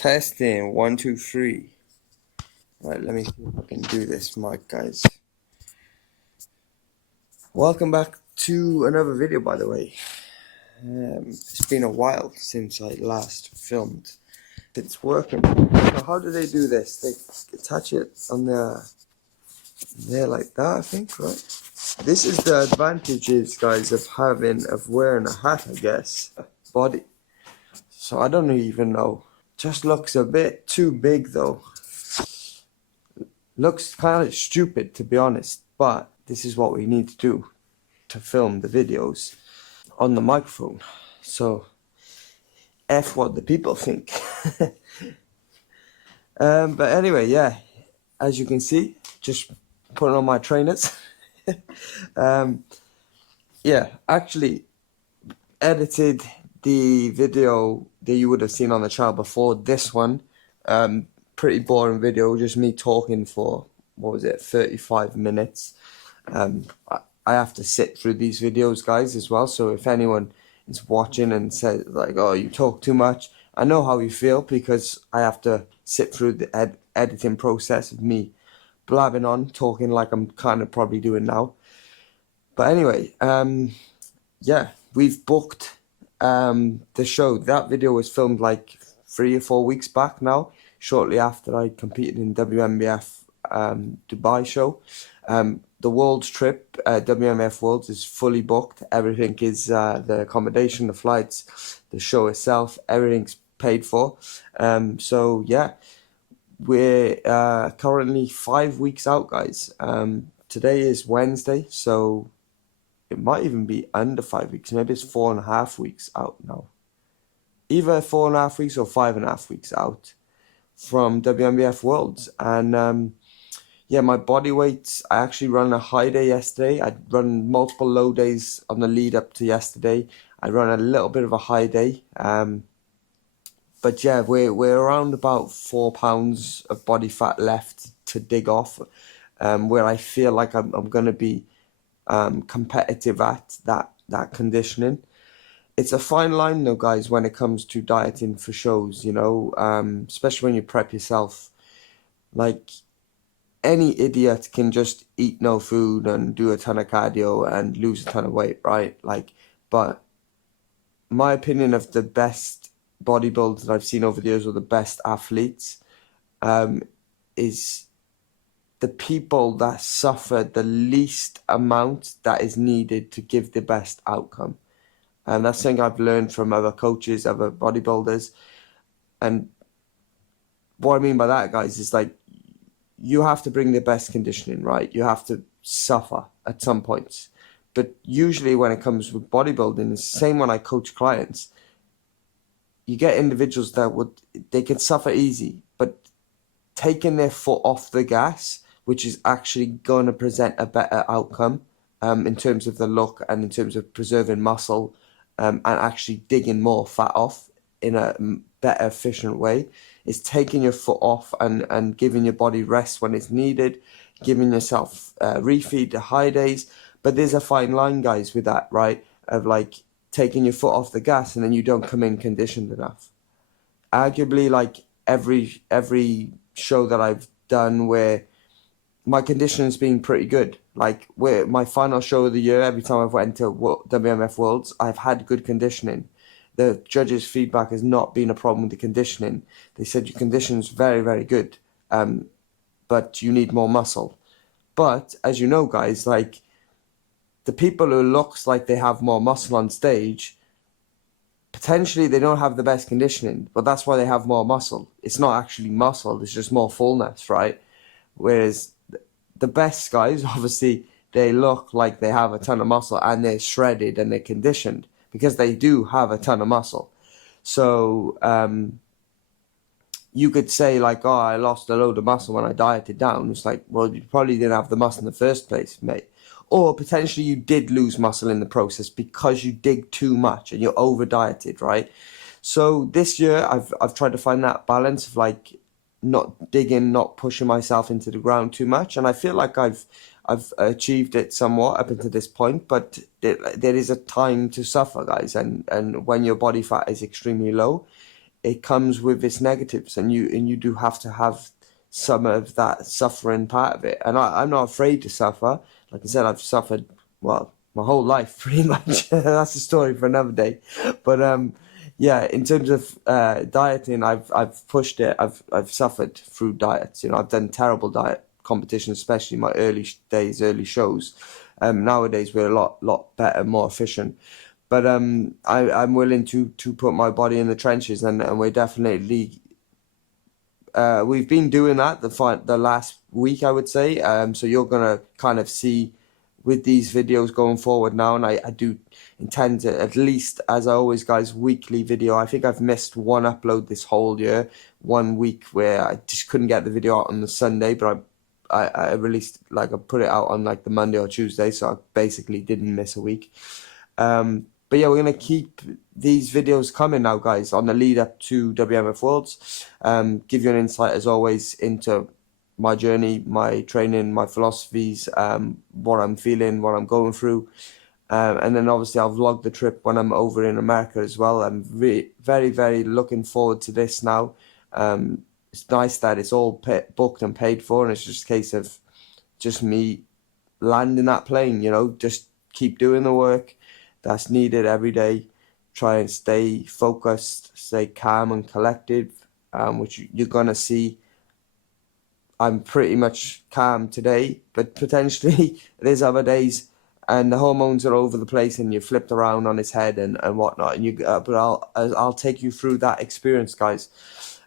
Testing 1, 2, 3. Right, let me see if I can do this, mic, guys. Welcome back to another video, by the way. It's been a while since I last filmed. It's working. So how do they do this? They attach it on there like that, I think, right? This is the advantages, guys, of wearing a hat, I guess. Body. So I don't even know. Just looks a bit too big, though. Looks kind of stupid, to be honest, but this is what we need to do to film the videos on the microphone. So, F what the people think. But anyway, yeah, as you can see, just putting on my trainers. Yeah, actually edited the video that you would have seen on the channel before this one. Pretty boring video, just me talking for, 35 minutes. I have to sit through these videos, guys, as well. So if anyone is watching and says, like, oh, you talk too much, I know how you feel, because I have to sit through the editing process of me blabbing on, talking like I'm kind of probably doing now. But anyway, yeah, we've booked the show. That video was filmed like 3 or 4 weeks back now, shortly after I competed in WNBF Dubai show. The Worlds trip, WNBF Worlds, is fully booked. Everything is the accommodation, the flights, the show itself, everything's paid for. So yeah, we're currently 5 weeks out, guys. Today is Wednesday, so it might even be under 5 weeks. Maybe it's 4.5 weeks out now. Either 4.5 weeks or 5.5 weeks out from WNBF Worlds. And yeah, my body weight, I actually ran a high day yesterday. I'd run multiple low days on the lead up to yesterday. I ran a little bit of a high day. But yeah, we're around about 4 pounds of body fat left to dig off, where I feel like I'm going to be competitive at that conditioning. It's a fine line though, guys, when it comes to dieting for shows, you know, especially when you prep yourself. Like, any idiot can just eat no food and do a ton of cardio and lose a ton of weight, right? Like, but my opinion of the best bodybuilders that I've seen over the years, or the best athletes, is the people that suffer the least amount that is needed to give the best outcome. And that's something I've learned from other coaches, other bodybuilders. And what I mean by that, guys, is like, you have to bring the best conditioning, right? You have to suffer at some points. But usually when it comes with bodybuilding, it's the same when I coach clients. You get individuals that they can suffer easy, but taking their foot off the gas, which is actually going to present a better outcome in terms of the look and in terms of preserving muscle, and actually digging more fat off in a better, efficient way, is taking your foot off and giving your body rest when it's needed, giving yourself refeed the high days. But there's a fine line, guys, with that, right? Of like taking your foot off the gas and then you don't come in conditioned enough. Arguably, like every show that I've done where my conditioning's been pretty good. Like, where my final show of the year, every time I've went to WMF Worlds, I've had good conditioning. The judges' feedback has not been a problem with the conditioning. They said your conditioning's very, very good, but you need more muscle. But as you know, guys, like, the people who looks like they have more muscle on stage, potentially they don't have the best conditioning, but that's why they have more muscle. It's not actually muscle, it's just more fullness, right? Whereas the best guys, obviously, they look like they have a ton of muscle and they're shredded and they're conditioned, because they do have a ton of muscle. So you could say like, oh, I lost a load of muscle when I dieted down. It's like, well, you probably didn't have the muscle in the first place, mate. Or potentially you did lose muscle in the process because you dig too much and you're over dieted, right? So this year I've tried to find that balance of like not digging, not pushing myself into the ground too much, and I feel like I've achieved it somewhat up until this point. But there is a time to suffer, guys, and when your body fat is extremely low, it comes with its negatives, and you do have to have some of that suffering part of it. And I'm not afraid to suffer. Like I said, I've suffered, well, my whole life pretty much. That's a story for another day. But yeah, in terms of dieting, I've pushed it. I've suffered through diets. You know, I've done terrible diet competitions, especially my early days, early shows. Nowadays we're a lot better, more efficient. But I'm willing to put my body in the trenches, and we're definitely we've been doing that the last week, I would say. So you're gonna kind of see with these videos going forward now, and I do intend to, at least, as I always, guys, weekly video. I think I've missed one upload this whole year, 1 week where I just couldn't get the video out on the Sunday, but I released, like, I put it out on like the Monday or Tuesday, so I basically didn't miss a week. But yeah, we're gonna keep these videos coming now, guys, on the lead up to WMF Worlds. Give you an insight, as always, into my journey, my training, my philosophies, what I'm feeling, what I'm going through. And then obviously I'll vlog the trip when I'm over in America as well. I'm very, very looking forward to this now. It's nice that it's all booked and paid for, and it's just a case of just me landing that plane, you know, just keep doing the work that's needed every day. Try and stay focused, stay calm and collected, which you're gonna see. I'm pretty much calm today, but potentially there's other days, and the hormones are over the place, and you're flipped around on his head and whatnot. And but I'll take you through that experience, guys.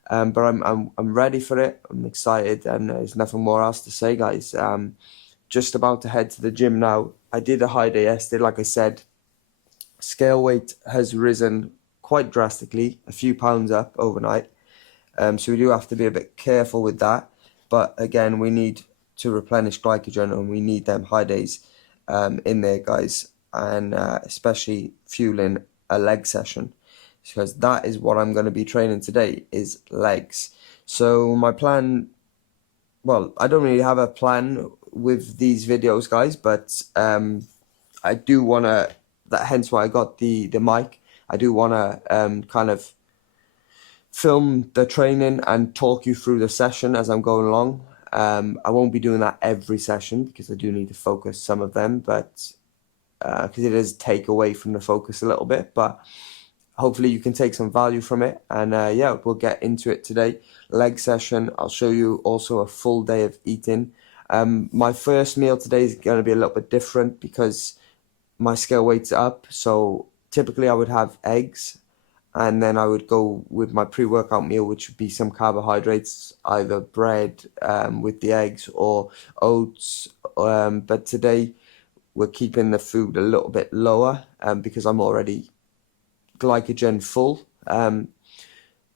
But I'm ready for it. I'm excited, and there's nothing more else to say, guys. Just about to head to the gym now. I did a high day yesterday, like I said. Scale weight has risen quite drastically, a few pounds up overnight. So we do have to be a bit careful with that. But again, we need to replenish glycogen, and we need them high days in there, guys, and especially fueling a leg session, because that is what I'm going to be training today, is legs. So my plan, well, I don't really have a plan with these videos, guys, but I do want to, hence why I got the mic. I do want to kind of film the training and talk you through the session as I'm going along. I won't be doing that every session, because I do need to focus some of them, but because it does take away from the focus a little bit, but hopefully you can take some value from it. And yeah, we'll get into it today. Leg session. I'll show you also a full day of eating. My first meal today is going to be a little bit different because my scale weight's up. So typically I would have eggs, and then I would go with my pre-workout meal, which would be some carbohydrates, either bread with the eggs or oats. But today we're keeping the food a little bit lower because I'm already glycogen full.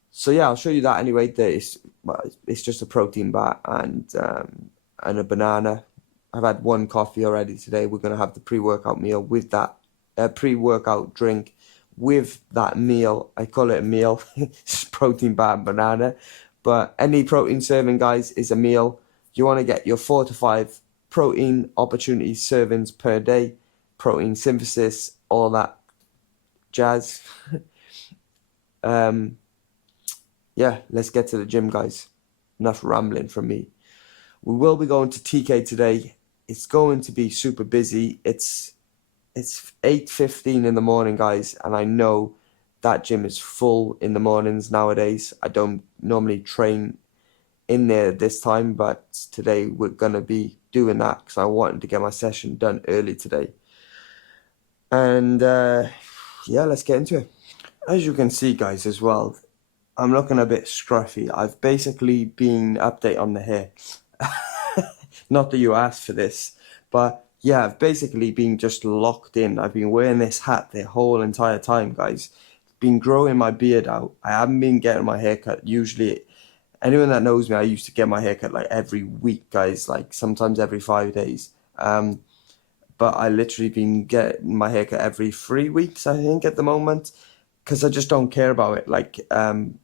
So yeah, I'll show you that anyway. It's just a protein bar and a banana. I've had one coffee already today. We're going to have the pre-workout meal with that pre-workout drink with that meal. I call it a meal. It's protein bar and banana. But any protein serving, guys, is a meal. You want to get your 4 to 5 protein opportunity servings per day. Protein synthesis, all that jazz. Yeah, let's get to the gym, guys. Enough rambling from me. We will be going to TK today. It's going to be super busy. It's 8:15 in the morning, guys, and I know that gym is full in the mornings nowadays. I don't normally train in there this time, but today we're gonna be doing that because I wanted to get my session done early today. And yeah, let's get into it. As you can see, guys, as well, I'm looking a bit scruffy. I've basically been update on the hair. Not that you asked for this, but yeah, I've basically been just locked in. I've been wearing this hat the whole entire time, guys. Been growing my beard out. I haven't been getting my hair cut. Usually, anyone that knows me, I used to get my hair cut like every week, guys, like sometimes every 5 days. But I literally been getting my hair cut every 3 weeks, I think, at the moment, because I just don't care about it. Like, I'm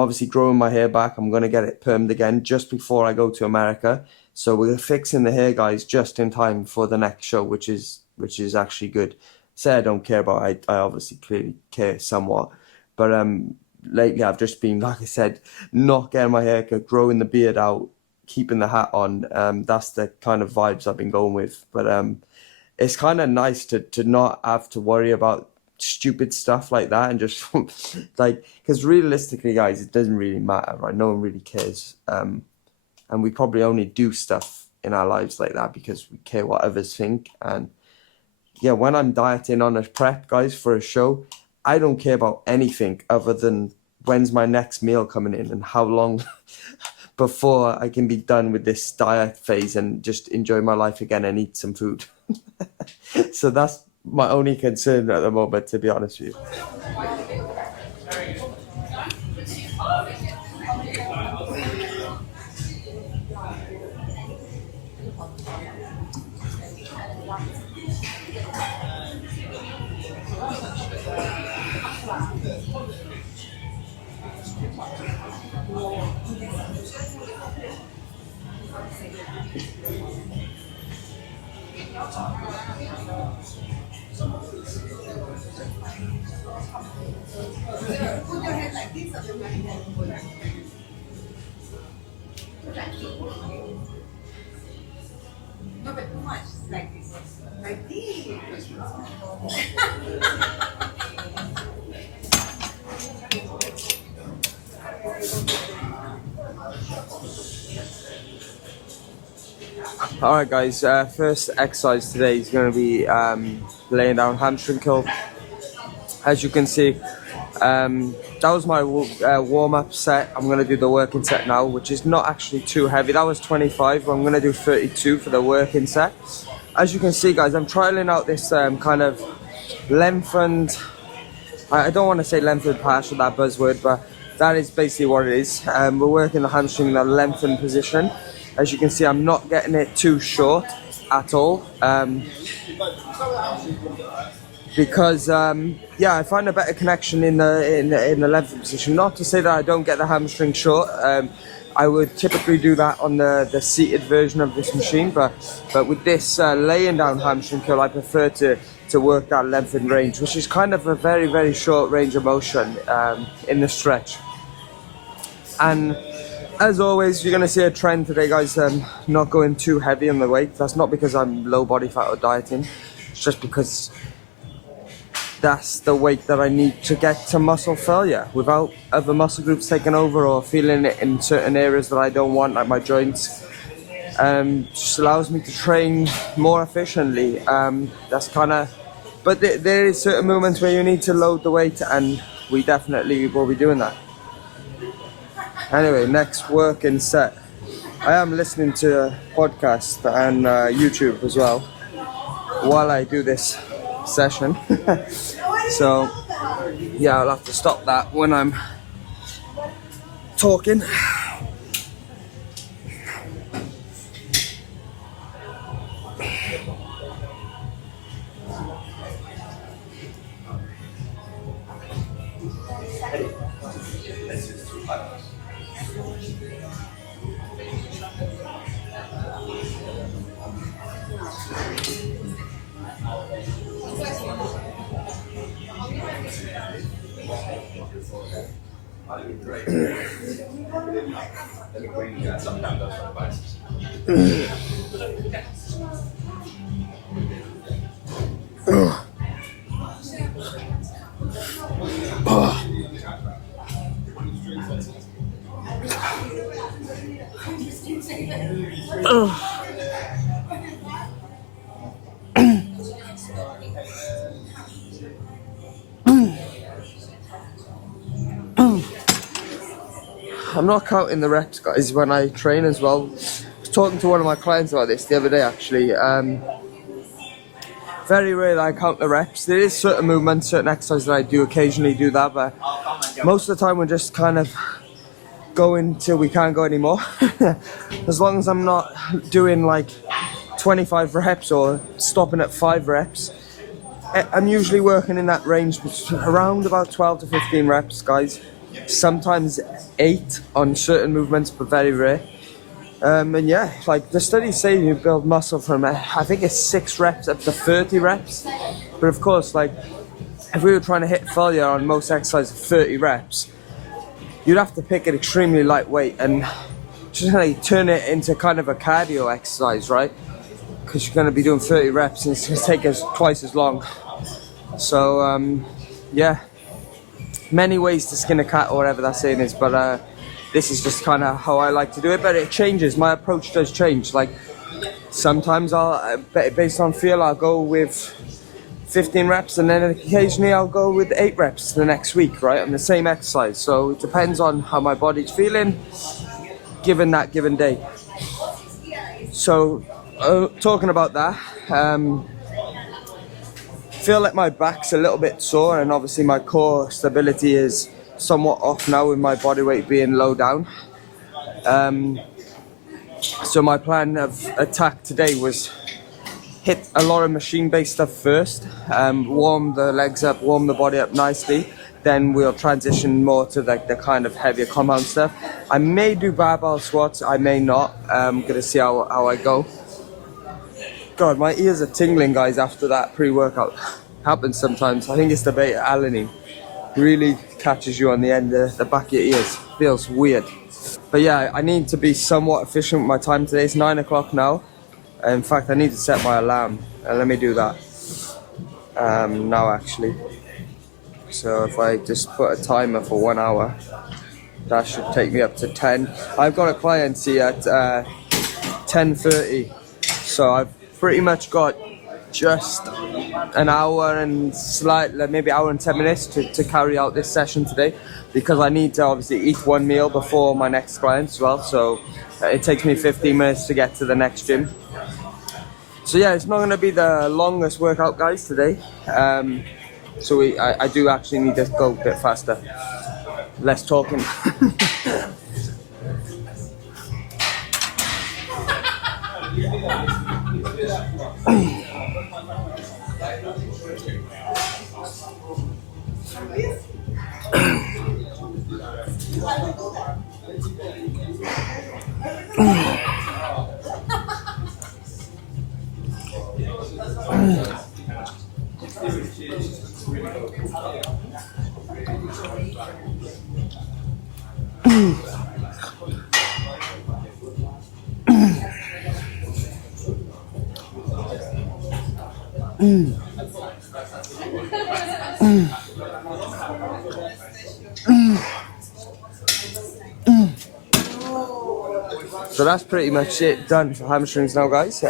obviously growing my hair back. I'm going to get it permed again just before I go to America. So we're fixing the hair, guys, just in time for the next show, which is actually good. Say I don't care about it, I obviously clearly care somewhat. But lately I've just been, like I said, not getting my hair cut, growing the beard out, keeping the hat on. That's the kind of vibes I've been going with. But it's kind of nice to not have to worry about stupid stuff like that, and just like, because realistically, guys, it doesn't really matter, right? No one really cares. And we probably only do stuff in our lives like that because we care what others think. And yeah, when I'm dieting on a prep, guys, for a show, I don't care about anything other than when's my next meal coming in and how long before I can be done with this diet phase and just enjoy my life again and eat some food. So that's my only concern at the moment, to be honest with you. No, but too much, like this. Like this. Alright guys, first exercise today is going to be laying down hamstring curl. As you can see, that was my warm-up set. I'm going to do the working set now, which is not actually too heavy. That was 25, but I'm going to do 32 for the working set. As you can see, guys, I'm trialing out this kind of lengthened, I don't want to say lengthened partial, that buzzword, but that is basically what it is. We're working the hamstring in a lengthened position. As you can see, I'm not getting it too short at all. Because yeah, I find a better connection in the lengthened position. Not to say that I don't get the hamstring short. I would typically do that on the seated version of this machine, but with this laying down hamstring curl, I prefer to work that lengthened range, which is kind of a very, very short range of motion in the stretch. And as always, you're going to see a trend today, guys, not going too heavy on the weight. That's not because I'm low body fat or dieting. It's just because that's the weight that I need to get to muscle failure without other muscle groups taking over or feeling it in certain areas that I don't want, like my joints. Just allows me to train more efficiently. That's kind of, but there is certain moments where you need to load the weight, and we definitely will be doing that. Anyway, next working set. I am listening to a podcast and YouTube as well while I do this session. So yeah, I'll have to stop that when I'm talking. I'm not counting the reps, guys, when I train as well. I was talking to one of my clients about this the other day, actually. Very rarely I count the reps. There is certain movements, certain exercises that I do occasionally do that, but most of the time we're just kind of going till we can't go anymore. As long as I'm not doing like 25 reps or stopping at 5 reps, I'm usually working in that range around about 12 to 15 reps, guys. Sometimes 8 on certain movements, but very rare. And yeah, like the studies say you build muscle from, I think it's 6 reps up to 30 reps. But of course, like if we were trying to hit failure on most exercises 30 reps, you'd have to pick it extremely lightweight and just like turn it into kind of a cardio exercise, right? Because you're going to be doing 30 reps and it's going to take us twice as long. So yeah, many ways to skin a cat or whatever that saying is, but this is just kind of how I like to do it. But it changes, my approach does change. Like sometimes I'll, based on feel, I'll go with 15 reps, and then occasionally I'll go with 8 reps the next week, right, on the same exercise. So it depends on how my body's feeling given that given day. So talking about that, feel like my back's a little bit sore, and obviously my core stability is somewhat off now with my body weight being low down. So my plan of attack today was hit a lot of machine-based stuff first, warm the legs up, warm the body up nicely, then we'll transition more to like the kind of heavier compound stuff. I may do barbell squats, I may not. I'm gonna see how I go. God, my ears are tingling, guys, after that pre-workout. Happens sometimes. I think it's the beta-alanine. Really catches you on the end of the back of your ears. Feels weird. But yeah, I need to be somewhat efficient with my time today. It's 9 o'clock now. In fact, I need to set my alarm. Let me do that now, actually. So if I just put a timer for 1 hour, that should take me up to 10. I've got a client see at 10:30. So I've pretty much got just an hour and slightly, maybe hour and 10 minutes to carry out this session today, because I need to obviously eat one meal before my next client as well. So it takes me 15 minutes to get to the next gym. So yeah, it's not going to be the longest workout, guys, today. So I do actually need to go a bit faster. Less talking. So that's pretty much it, done for hamstrings now, guys.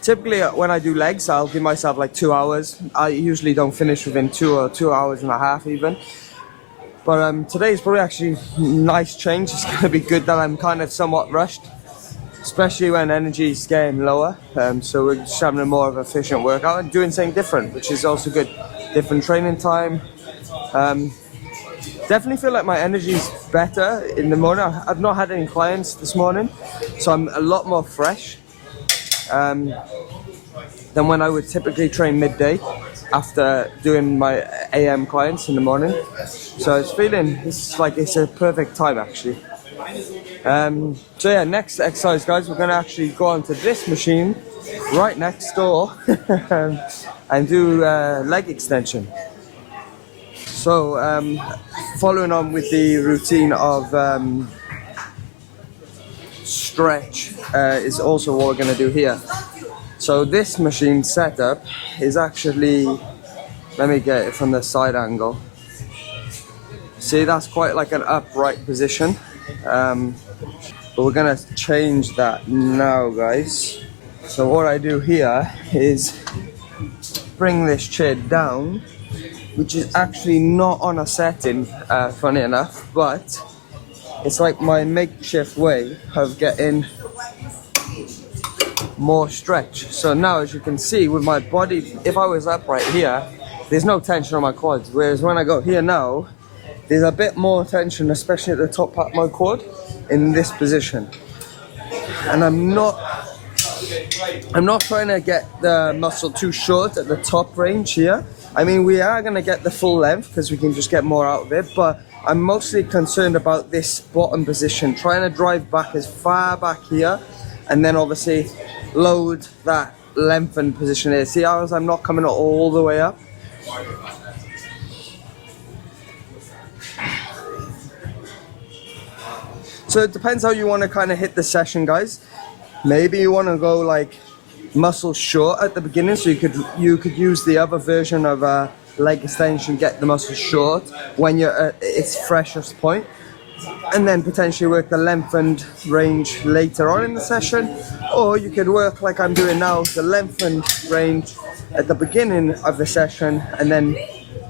Typically when I do legs, I'll give myself like 2 hours. I usually don't finish within 2 hours and a half even. But today is probably actually a nice change. It's going to be good that I'm kind of somewhat rushed, especially when energy is getting lower. So we're just having a more of an efficient workout and doing something different, which is also good. Different training time. Definitely feel like my energy is better in the morning. I've not had any clients this morning, so I'm a lot more fresh than when I would typically train midday after doing my AM clients in the morning. So it's feeling, it's like it's a perfect time actually. So yeah, next exercise, guys, we're gonna actually go onto this machine right next door and do leg extension. So following on with the routine of stretch is also what we're gonna do here. So this machine setup is actually, let me get it from the side angle. See, that's quite like an upright position. But we're gonna change that now, guys. So what I do here is bring this chair down, which is actually not on a setting, funny enough, but it's like my makeshift way of getting more stretch. So now, as you can see, with my body, if I was upright here, there's no tension on my quads, whereas when I go here now, there's a bit more tension, especially at the top part of my quad in this position. And I'm not trying to get the muscle too short at the top range here. I mean, we are going to get the full length because we can just get more out of it, but I'm mostly concerned about this bottom position, trying to drive back as far back here, and then obviously load that lengthened position here. See how I'm not coming all the way up? So it depends how you want to kind of hit the session, guys. Maybe you want to go like muscle short at the beginning, so you could use the other version of leg extension, get the muscle short when you're at its freshest point, and then potentially work the lengthened range later on in the session. Or you could work like I'm doing now, the lengthened range at the beginning of the session, and then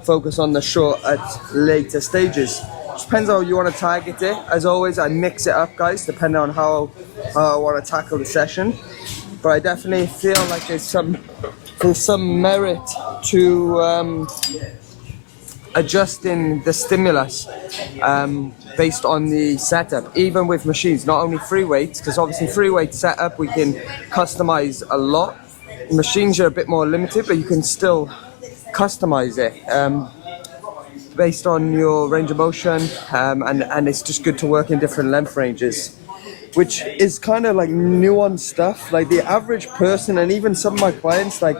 focus on the short at later stages. Depends how you want to target it. As always, I mix it up, guys, depending on how I want to tackle the session. But I definitely feel like there's some merit to adjusting the stimulus based on the setup, even with machines, not only free weights, because obviously free weight setup we can customize a lot. Machines are a bit more limited, but you can still customize it based on your range of motion, and it's just good to work in different length ranges, which is kind of like nuanced stuff. Like the average person, and even some of my clients, like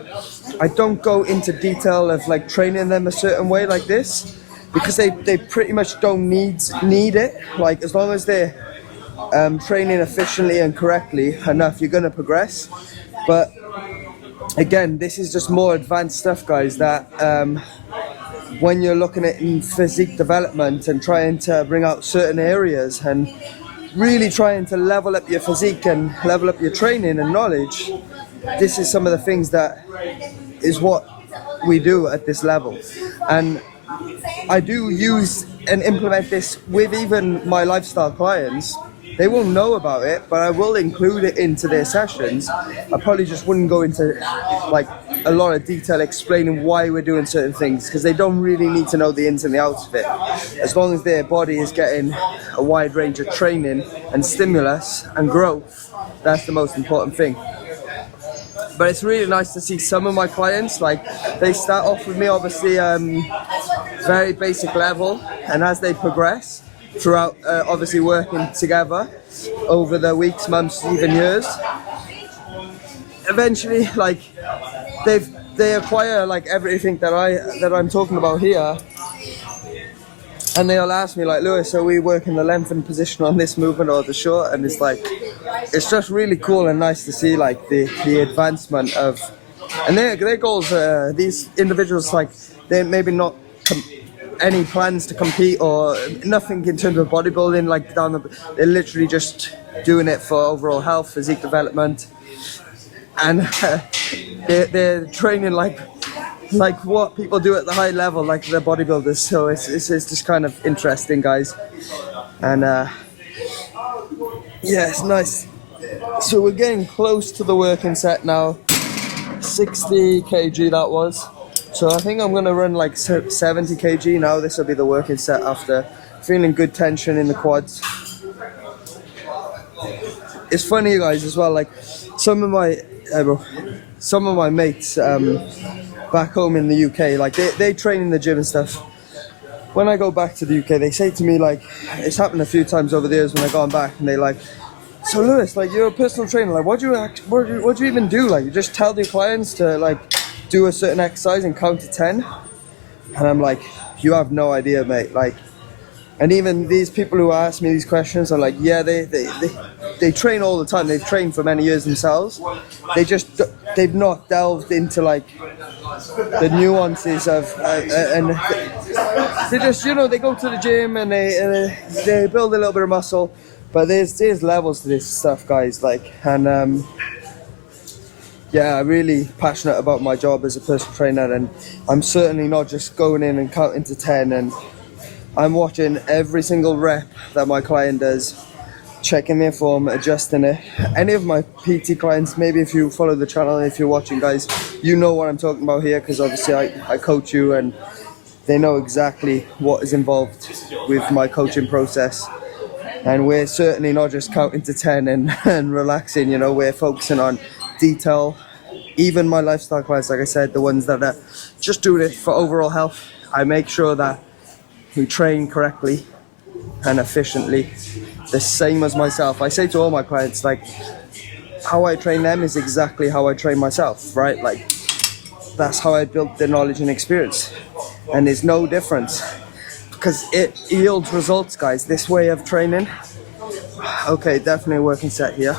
I don't go into detail of like training them a certain way like this, because they pretty much don't need it. Like as long as they're training efficiently and correctly enough, you're gonna progress. But again, this is just more advanced stuff, guys, that when you're looking at in physique development and trying to bring out certain areas and really trying to level up your physique and level up your training and knowledge, this is some of the things that is what we do at this level. And I do use and implement this with even my lifestyle clients. They won't know about it, but I will include it into their sessions. I probably just wouldn't go into like a lot of detail explaining why we're doing certain things, because they don't really need to know the ins and the outs of it. As long as their body is getting a wide range of training and stimulus and growth, that's the most important thing. But it's really nice to see some of my clients, like they start off with me obviously very basic level, and as they progress throughout obviously working together over the weeks, months, even years, eventually like they acquire like everything that I'm talking about here, and they'll ask me like, Lewis, are we working the lengthened position on this movement or the short? And it's like, it's just really cool and nice to see like the advancement of, and their goals, these individuals, like they maybe not any plans to compete or nothing in terms of bodybuilding, like they're literally just doing it for overall health, physique development, and they're training like what people do at the high level, like the bodybuilders. So it's just kind of interesting, guys. And yeah, it's nice. So we're getting close to the working set now. 60 kg that was. So I think I'm going to run like 70 kg now. This will be the working set after feeling good tension in the quads. It's funny, guys, as well, like some of my mates back home in the UK, like they train in the gym and stuff. When I go back to the UK, they say to me, like, it's happened a few times over the years when I've gone back, and they like, so Lewis, like you're a personal trainer, like what do you even do? Like you just tell your clients to like do a certain exercise and count to 10? And I'm like, you have no idea, mate. Like, and even these people who ask me these questions are like, yeah, they train all the time. They've trained for many years themselves. They've not delved into like the nuances of, and they just, you know, they go to the gym and they build a little bit of muscle. But there's levels to this stuff, guys. Like, and yeah, I'm really passionate about my job as a personal trainer, and I'm certainly not just going in and counting to 10, and I'm watching every single rep that my client does, checking their form, adjusting it. Any of my PT clients, maybe if you follow the channel, if you're watching, guys, you know what I'm talking about here, because obviously I coach you, and they know exactly what is involved with my coaching process. And we're certainly not just counting to 10 and relaxing, you know, we're focusing on detail. Even my lifestyle clients, like I said, the ones that are just doing it for overall health, I make sure that we train correctly and efficiently, the same as myself. I say to all my clients, like, how I train them is exactly how I train myself, right? Like, that's how I built the knowledge and experience, and there's no difference, because it yields results, guys. This way of training Okay, definitely a working set here.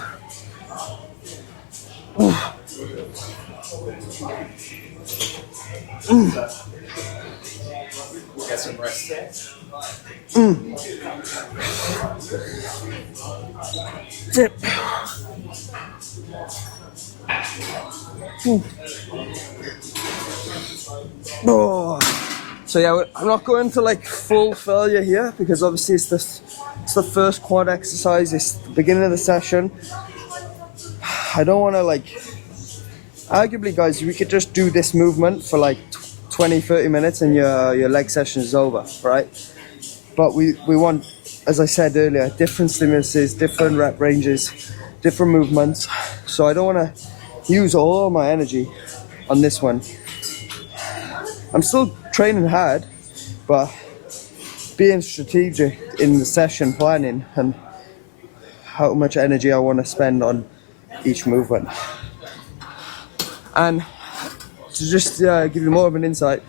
Get some rest. Dip. Oh. So yeah, I'm not going to like full failure here because obviously it's the first quad exercise. It's the beginning of the session. I don't want to like. Arguably, guys, we could just do this movement for like 20-30 minutes and your leg session is over, right? But we want, as I said earlier, different stimuluses, different rep ranges, different movements. So I don't want to use all my energy on this one. I'm still training hard, but being strategic in the session planning and how much energy I want to spend on each movement. And to just give you more of an insight,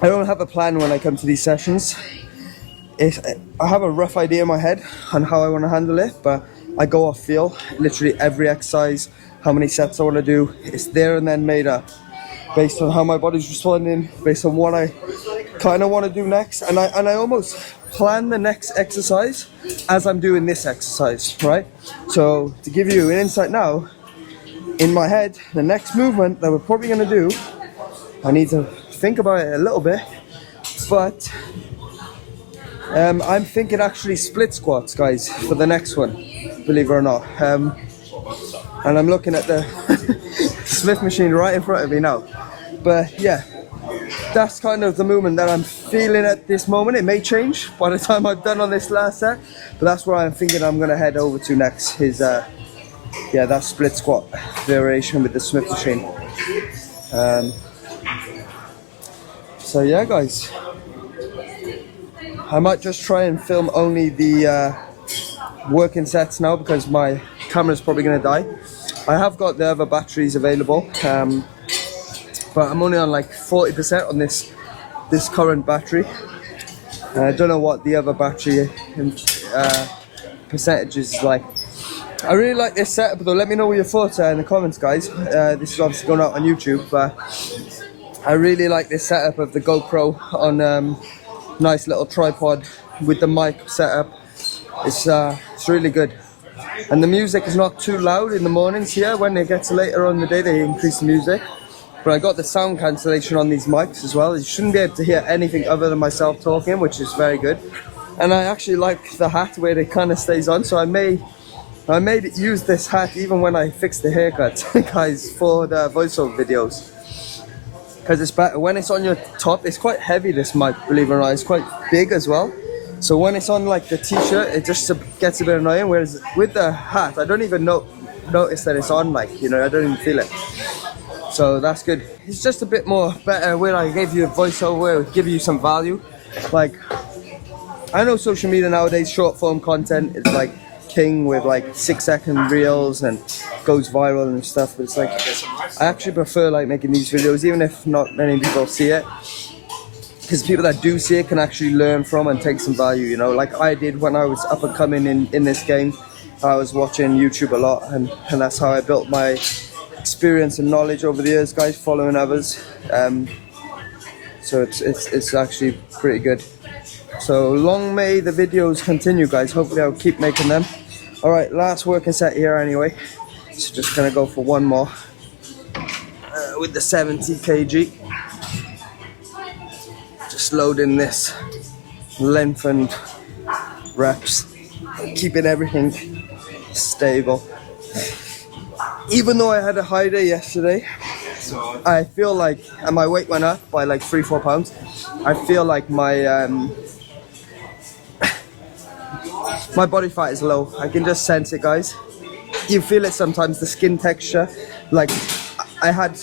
I don't have a plan when I come to these sessions. I have a rough idea in my head on how I want to handle it, but I go off feel. Literally every exercise, how many sets I want to do, it's there and then made up based on how my body's responding, based on what I kind of want to do next. And I almost plan the next exercise as I'm doing this exercise, right? So to give you an insight now, in my head, the next movement that we're probably going to do, I need to think about it a little bit, but I'm thinking actually split squats, guys, for the next one, believe it or not. And I'm looking at the Smith machine right in front of me now. But yeah, that's kind of the movement that I'm feeling at this moment. It may change by the time I've done on this last set, but that's where I'm thinking I'm going to head over to next, is yeah, that split squat variation with the Smith machine. So yeah, guys, I might just try and film only the working sets now because my camera's probably going to die. I have got the other batteries available, but I'm only on like 40% on this current battery. And I don't know what the other battery percentage is like. I really like this setup though. Let me know what your thoughts are in the comments, guys. This is obviously going out on YouTube, but I really like this setup of the GoPro on nice little tripod with the mic setup. It's really good. And the music is not too loud in the mornings here. When it gets later on in the day, they increase the music. But I got the sound cancellation on these mics as well. You shouldn't be able to hear anything other than myself talking, which is very good. And I actually like the hat where it kind of stays on, so I may use this hat even when I fix the haircut, guys, for the voiceover videos. Because it's better when it's on your top. It's quite heavy, this mic, believe it or not. It's quite big as well. So when it's on like the t-shirt, it just gets a bit annoying. Whereas with the hat, I don't even notice that it's on, like, you know, I don't even feel it. So that's good. It's just a bit more better where I gave you a voiceover, where it would give you some value. Like, I know social media nowadays, short form content is like king with like 6-second reels and goes viral and stuff, but it's like I actually prefer like making these videos, even if not many people see it, because people that do see it can actually learn from and take some value, you know, like I did when I was up and coming in this game. I was watching YouTube a lot, and that's how I built my experience and knowledge over the years, guys, following others. So it's actually pretty good. So long may the videos continue, guys. Hopefully I'll keep making them. Alright, last working set here anyway. So just gonna go for one more with the 70 kg. Just loading this lengthened reps, keeping everything stable. Even though I had a high day yesterday, I feel like, and my weight went up by like 3-4 pounds. I feel like my my body fat is low. I can just sense it, guys. You feel it sometimes, the skin texture. Like, I had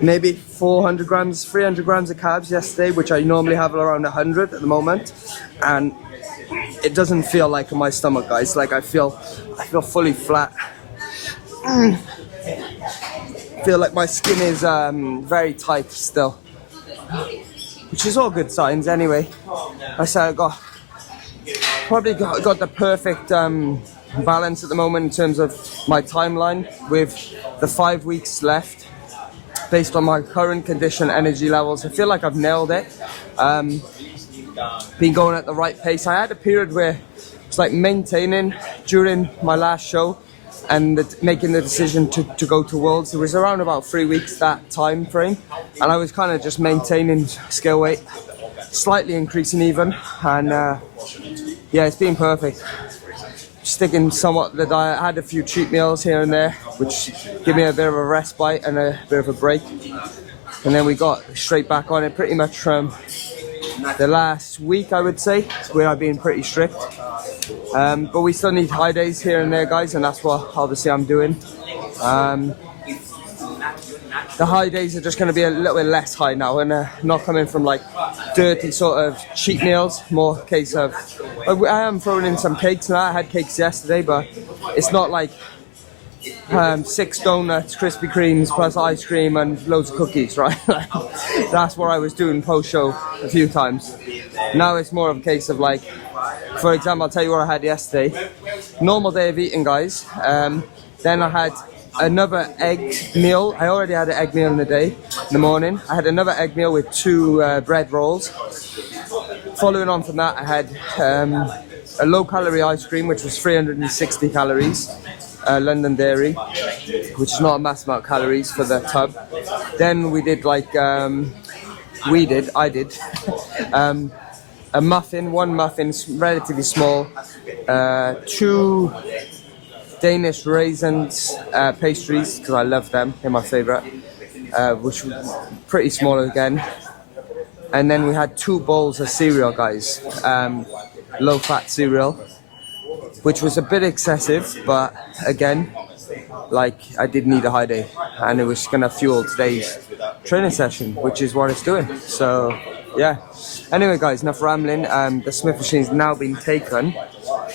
maybe 400 grams, 300 grams of carbs yesterday, which I normally have around 100 at the moment. And it doesn't feel like in my stomach, guys. Like, I feel fully flat. I feel like my skin is very tight still, which is all good signs anyway. I said I got probably got the perfect balance at the moment in terms of my timeline with the 5 weeks left. Based on my current condition, energy levels, I feel like I've nailed it. Been going at the right pace. I had a period where it's like maintaining during my last show and making the decision to go to Worlds. It was around about 3 weeks, that time frame, and I was kind of just maintaining scale weight, slightly increasing even, and yeah, it's been perfect. Sticking somewhat to the diet. I had a few cheat meals here and there, which give me a bit of a respite and a bit of a break. And then we got straight back on it pretty much from the last week, I would say, where I've been pretty strict. But we still need high days here and there, guys, and that's what obviously I'm doing. The high days are just going to be a little bit less high now, and not coming from like dirty sort of cheat meals, more case of, I am throwing in some cakes now. I had cakes yesterday, but it's not like 6 donuts, Krispy Kremes plus ice cream and loads of cookies, right? That's what I was doing post-show a few times. Now it's more of a case of like, for example, I'll tell you what I had yesterday. Normal day of eating, guys. Then I had another egg meal. I already had an egg meal in the day, in the morning. I had another egg meal with 2 bread rolls. Following on from that, I had a low-calorie ice cream, which was 360 calories, London Dairy, which is not a mass amount of calories for the tub. Then we did like, I did, a muffin, 1 muffin, relatively small, 2 Danish raisins pastries, because I love them, they're my favourite, which were pretty small again. And then we had 2 bowls of cereal, guys, low-fat cereal, which was a bit excessive, but again, like, I did need a high day, and it was going to fuel today's training session, which is what it's doing. So, yeah. Anyway, guys, enough rambling. The Smith machine's now been taken.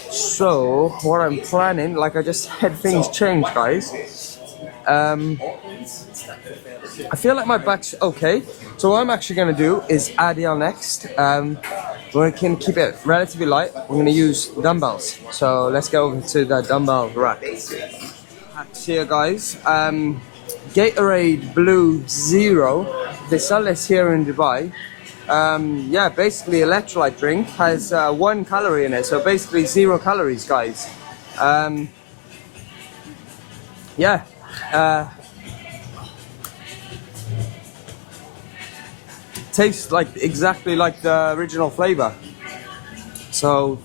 So, what I'm planning, like I just had things change, guys. I feel like my back's okay. So what I'm actually going to do is RDL next. We can keep it relatively light. We're going to use dumbbells. So let's go over to the dumbbell rack. Hacks here, guys. Gatorade Blue Zero. They sell this here in Dubai. Yeah, basically electrolyte drink, has 1 calorie in it, so basically 0 calories, guys. Yeah, tastes like exactly like the original flavor, so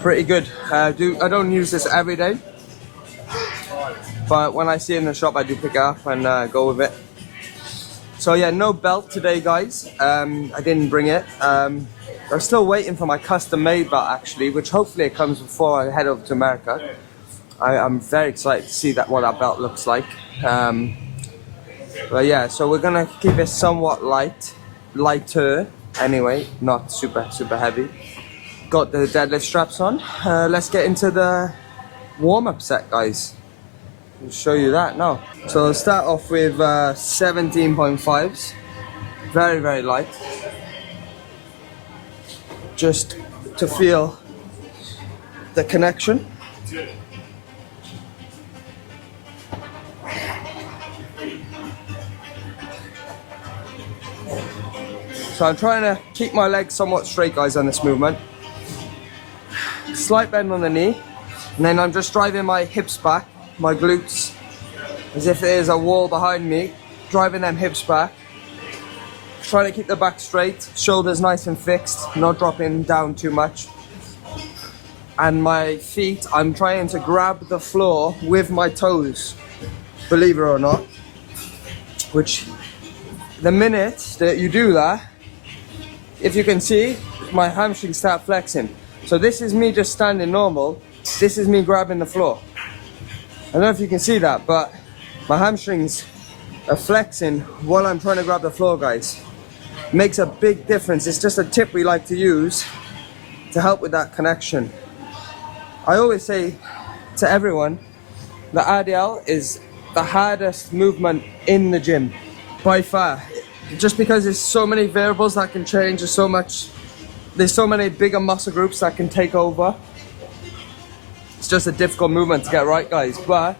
pretty good. I don't use this every day, but when I see it in the shop I do pick it up and go with it. So yeah, no belt today, guys. I didn't bring it. I'm still waiting for my custom-made belt, actually, which hopefully it comes before I head over to America. I'm very excited to see what that belt looks like. But yeah, so we're gonna keep it somewhat lighter, anyway, not super heavy. Got the deadlift straps on. Let's get into the warm-up set, guys. I'll show you that now. So I'll start off with 17.5s, very light, just to feel the connection. So I'm trying to keep my legs somewhat straight, guys, on this movement. Slight bend on the knee, and then I'm just driving my hips back, my glutes, as if there's a wall behind me, driving them hips back. Trying to keep the back straight, shoulders nice and fixed, not dropping down too much. And my feet, I'm trying to grab the floor with my toes, believe it or not. Which, the minute that you do that, if you can see, my hamstrings start flexing. So this is me just standing normal, this is me grabbing the floor. I don't know if you can see that, but my hamstrings are flexing while I'm trying to grab the floor, guys. Makes a big difference. It's just a tip we like to use to help with that connection. I always say to everyone, the RDL is the hardest movement in the gym, by far. Just because there's so many variables that can change, there's so much there's so many bigger muscle groups that can take over. It's just a difficult movement to get right, guys, but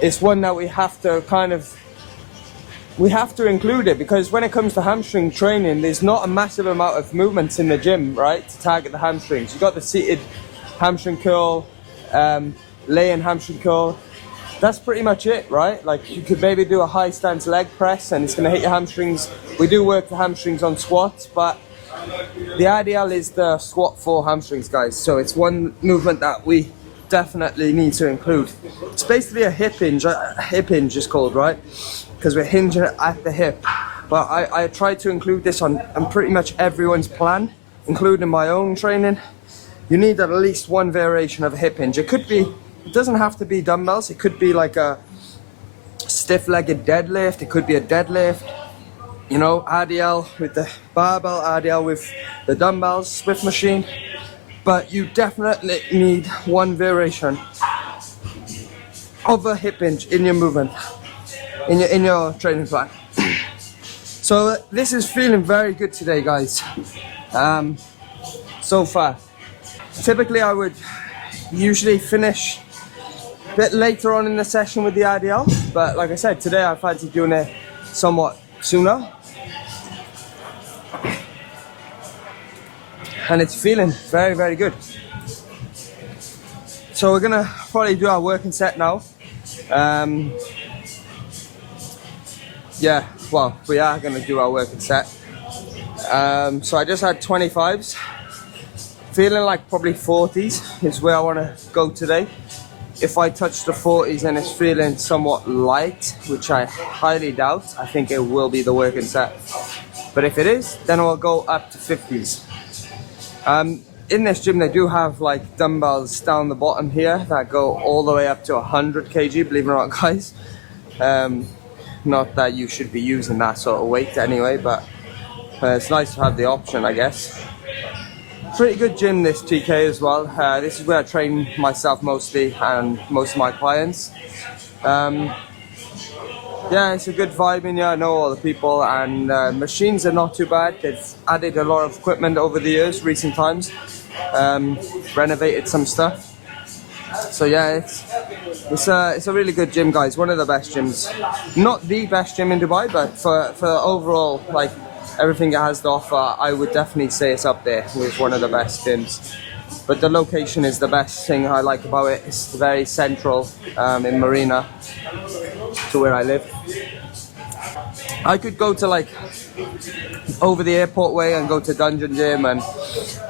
it's one that we have to include it, because when it comes to hamstring training, there's not a massive amount of movements in the gym, right, to target the hamstrings. You've got the seated hamstring curl, laying hamstring curl. That's pretty much it, right? Like, you could maybe do a high stance leg press and it's going to hit your hamstrings. We do work the hamstrings on squats, but the ideal is the squat for hamstrings, guys. So it's one movement that we definitely need to include. It's basically a hip hinge. Hip hinge is called, right? Because we're hinging at the hip. But I try to include this on pretty much everyone's plan, including my own training. You need at least one variation of a hip hinge. It doesn't have to be dumbbells. It could be like a stiff-legged deadlift. It could be a deadlift. You know, RDL with the barbell, RDL with the dumbbells, Swift machine. But you definitely need one variation of a hip hinge in your movement, in your training plan. So this is feeling very good today, guys. So far. Typically I would usually finish a bit later on in the session with the RDL, but like I said, today I fancy doing it somewhat sooner. And it's feeling very, very good. So we're gonna probably do our working set now. Yeah, well, we are gonna do our working set. So I just had 25s. Feeling like probably 40s is where I wanna go today. If I touch the 40s and it's feeling somewhat light, which I highly doubt, I think it will be the working set. But if it is, then I'll go up to 50s. In this gym, they do have like dumbbells down the bottom here that go all the way up to 100 kg, believe it or not, guys. Not that you should be using that sort of weight anyway, but it's nice to have the option, I guess. Pretty good gym, this TK as well. This is where I train myself mostly and most of my clients. Yeah, it's a good vibe in here. I know all the people, and machines are not too bad. They've added a lot of equipment over the years, recent times. Renovated some stuff. So yeah, it's a really good gym, guys. One of the best gyms. Not the best gym in Dubai, but for overall, like, everything it has to offer, I would definitely say it's up there with one of the best gyms. But the location is the best thing I like about it. It's very central in Marina to where I live. I could go to like over the airport way and go to Dungeon Gym and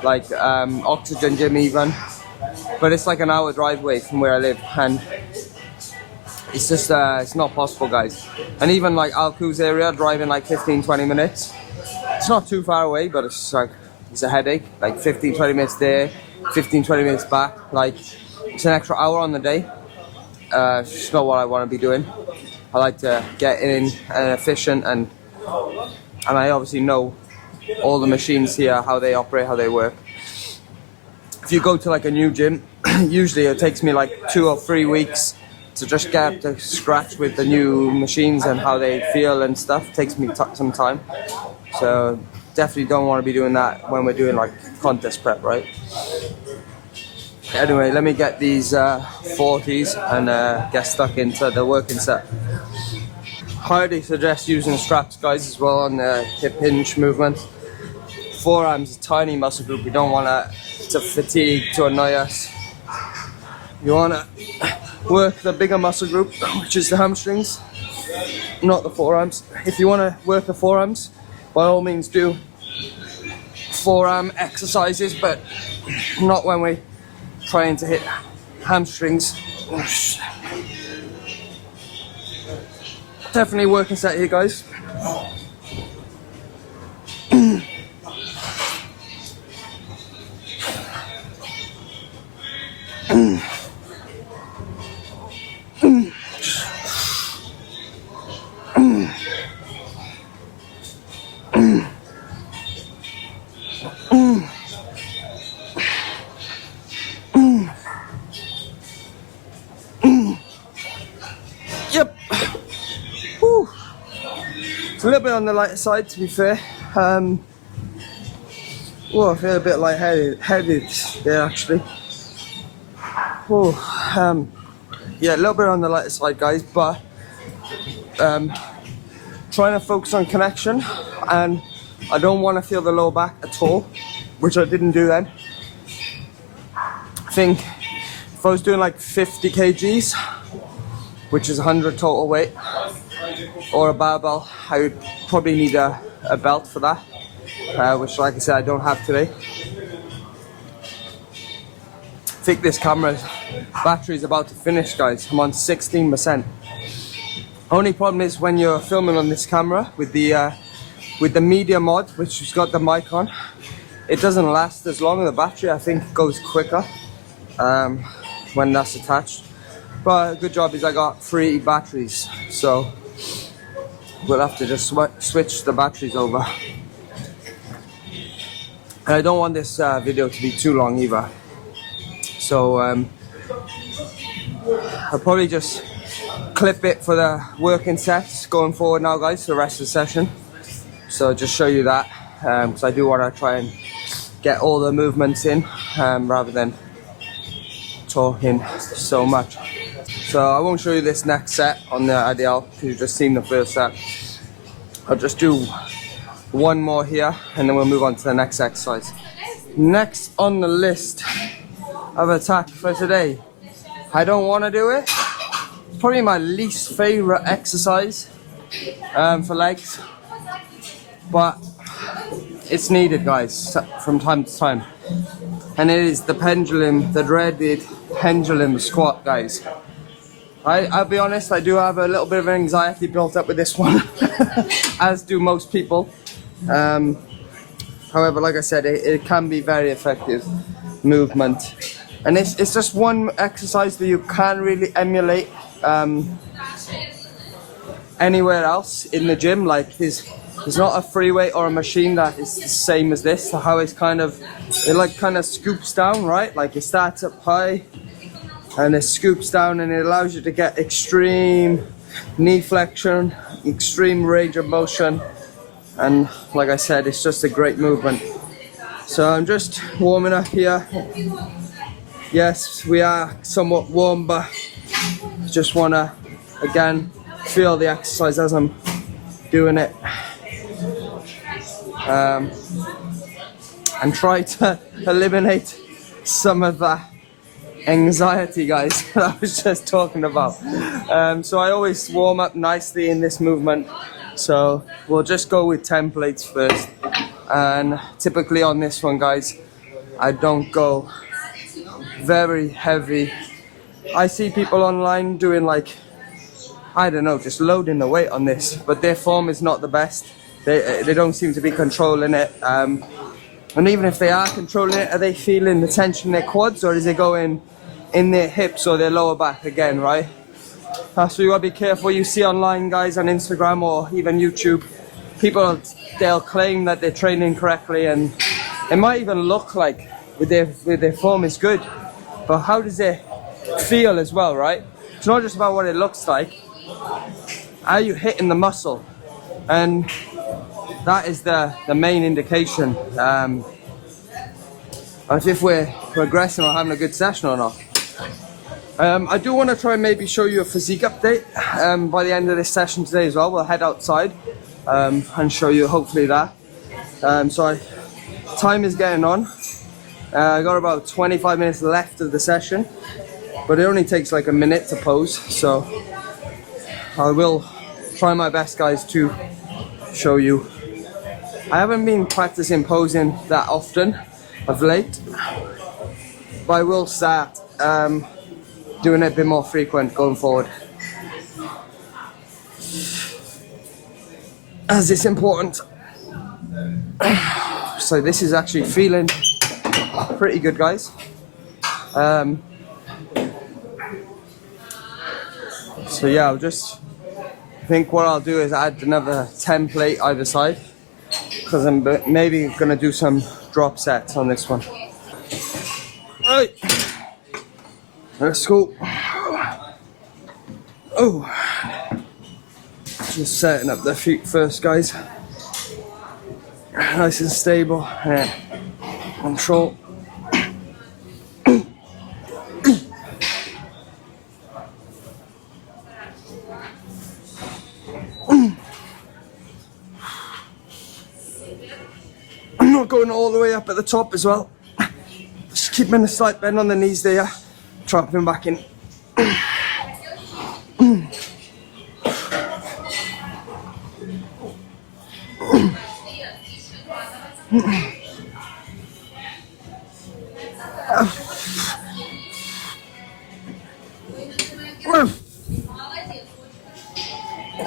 like Oxygen Gym even, but it's like an hour drive away from where I live, and it's just it's not possible, guys. And even like Al Quoz area, driving like 15-20 minutes. It's not too far away, but it's like, it's a headache. Like 15-20 minutes there, 15-20 minutes back. Like, it's an extra hour on the day. It's just not what I want to be doing. I like to get in and efficient, and I obviously know all the machines here, how they operate, how they work. If you go to like a new gym, usually it takes me like 2 or 3 weeks to just get up to scratch with the new machines and how they feel and stuff. It takes me some time. So definitely don't want to be doing that when we're doing like contest prep, right? Anyway, let me get these 40s and get stuck into the working set. Highly suggest using straps, guys, as well on the hip hinge movement. Forearms is a tiny muscle group. We don't want to fatigue, to annoy us. You want to work the bigger muscle group, which is the hamstrings, not the forearms. If you want to work the forearms, by all means do forearm exercises, but not when we're trying to hit hamstrings. Definitely working set here, guys. Yep. Whew. It's a little bit on the lighter side, to be fair. Oh, I feel a bit lightheaded there actually. Oh, yeah, a little bit on the lighter side, guys, but trying to focus on connection, and I don't want to feel the lower back at all, which I didn't do then. I think if I was doing like 50 kgs, which is 100 total weight, or a barbell, I would probably need a belt for that, which, like I said, I don't have today. I think this camera's battery is about to finish, guys. I'm on 16%. Only problem is when you're filming on this camera with the media mod, which has got the mic on, it doesn't last as long. The battery, I think, goes quicker when that's attached. But a good job is I got 3 batteries, so we'll have to just switch the batteries over. And I don't want this video to be too long either, so I'll probably just clip it for the working sets going forward now, guys, for the rest of the session. So just show you that, because I do want to try and get all the movements in rather than talking so much. So I won't show you this next set on the IDL because you've just seen the first set. I'll just do one more here and then we'll move on to the next exercise. Next on the list of attack for today, I don't want to do it. It's probably my least favorite exercise for legs, but it's needed, guys, from time to time. And it is the pendulum, the dreaded pendulum squat, guys. I'll be honest, I do have a little bit of anxiety built up with this one, as do most people. However, like I said, it can be very effective movement. And it's just one exercise that you can't really emulate anywhere else in the gym. Like there's not a free weight or a machine that is the same as this. So how it's kind of scoops down, right? Like it starts up high and it scoops down, and it allows you to get extreme knee flexion, extreme range of motion, and like I said, it's just a great movement. So I'm just warming up here. Yes, we are somewhat warm, but just want to again feel the exercise as I'm doing it, and try to eliminate some of that anxiety, guys, that I was just talking about. So I always warm up nicely in this movement, so we'll just go with templates first. And typically on this one, guys, I don't go very heavy. I see people online doing like, I don't know, just loading the weight on this, but their form is not the best. They don't seem to be controlling it, and even if they are controlling it, are they feeling the tension in their quads, or is it going in their hips or their lower back again, right? So you gotta be careful. You see online, guys, on Instagram or even YouTube, people, they'll claim that they're training correctly, and it might even look like with their form is good, but how does it feel as well, right? It's not just about what it looks like. Are you hitting the muscle? And that is the main indication of if we're progressing or having a good session or not. I do want to try and maybe show you a physique update by the end of this session today as well. We'll head outside and show you hopefully that. Time is getting on. I got about 25 minutes left of the session, but it only takes like a minute to pose, so I will try my best, guys, to show you. I haven't been practicing posing that often of late, but I will start doing it a bit more frequent going forward, as it's important. So this is actually feeling pretty good, guys. So yeah, I think what I'll do is add another template either side, because I'm maybe going to do some drop sets on this one. Right, let's go. Oh, just setting up the feet first, guys. Nice and stable. Yeah. Control. I'm not going all the way up at the top as well. Just keeping a slight bend on the knees there. Dropping back in.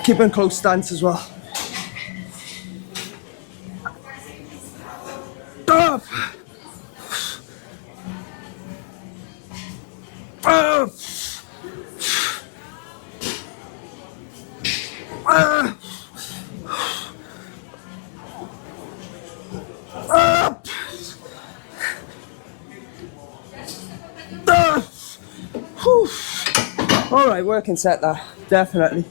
Keeping close stance as well. Up. Up. Up. Up. All right, working set there, definitely.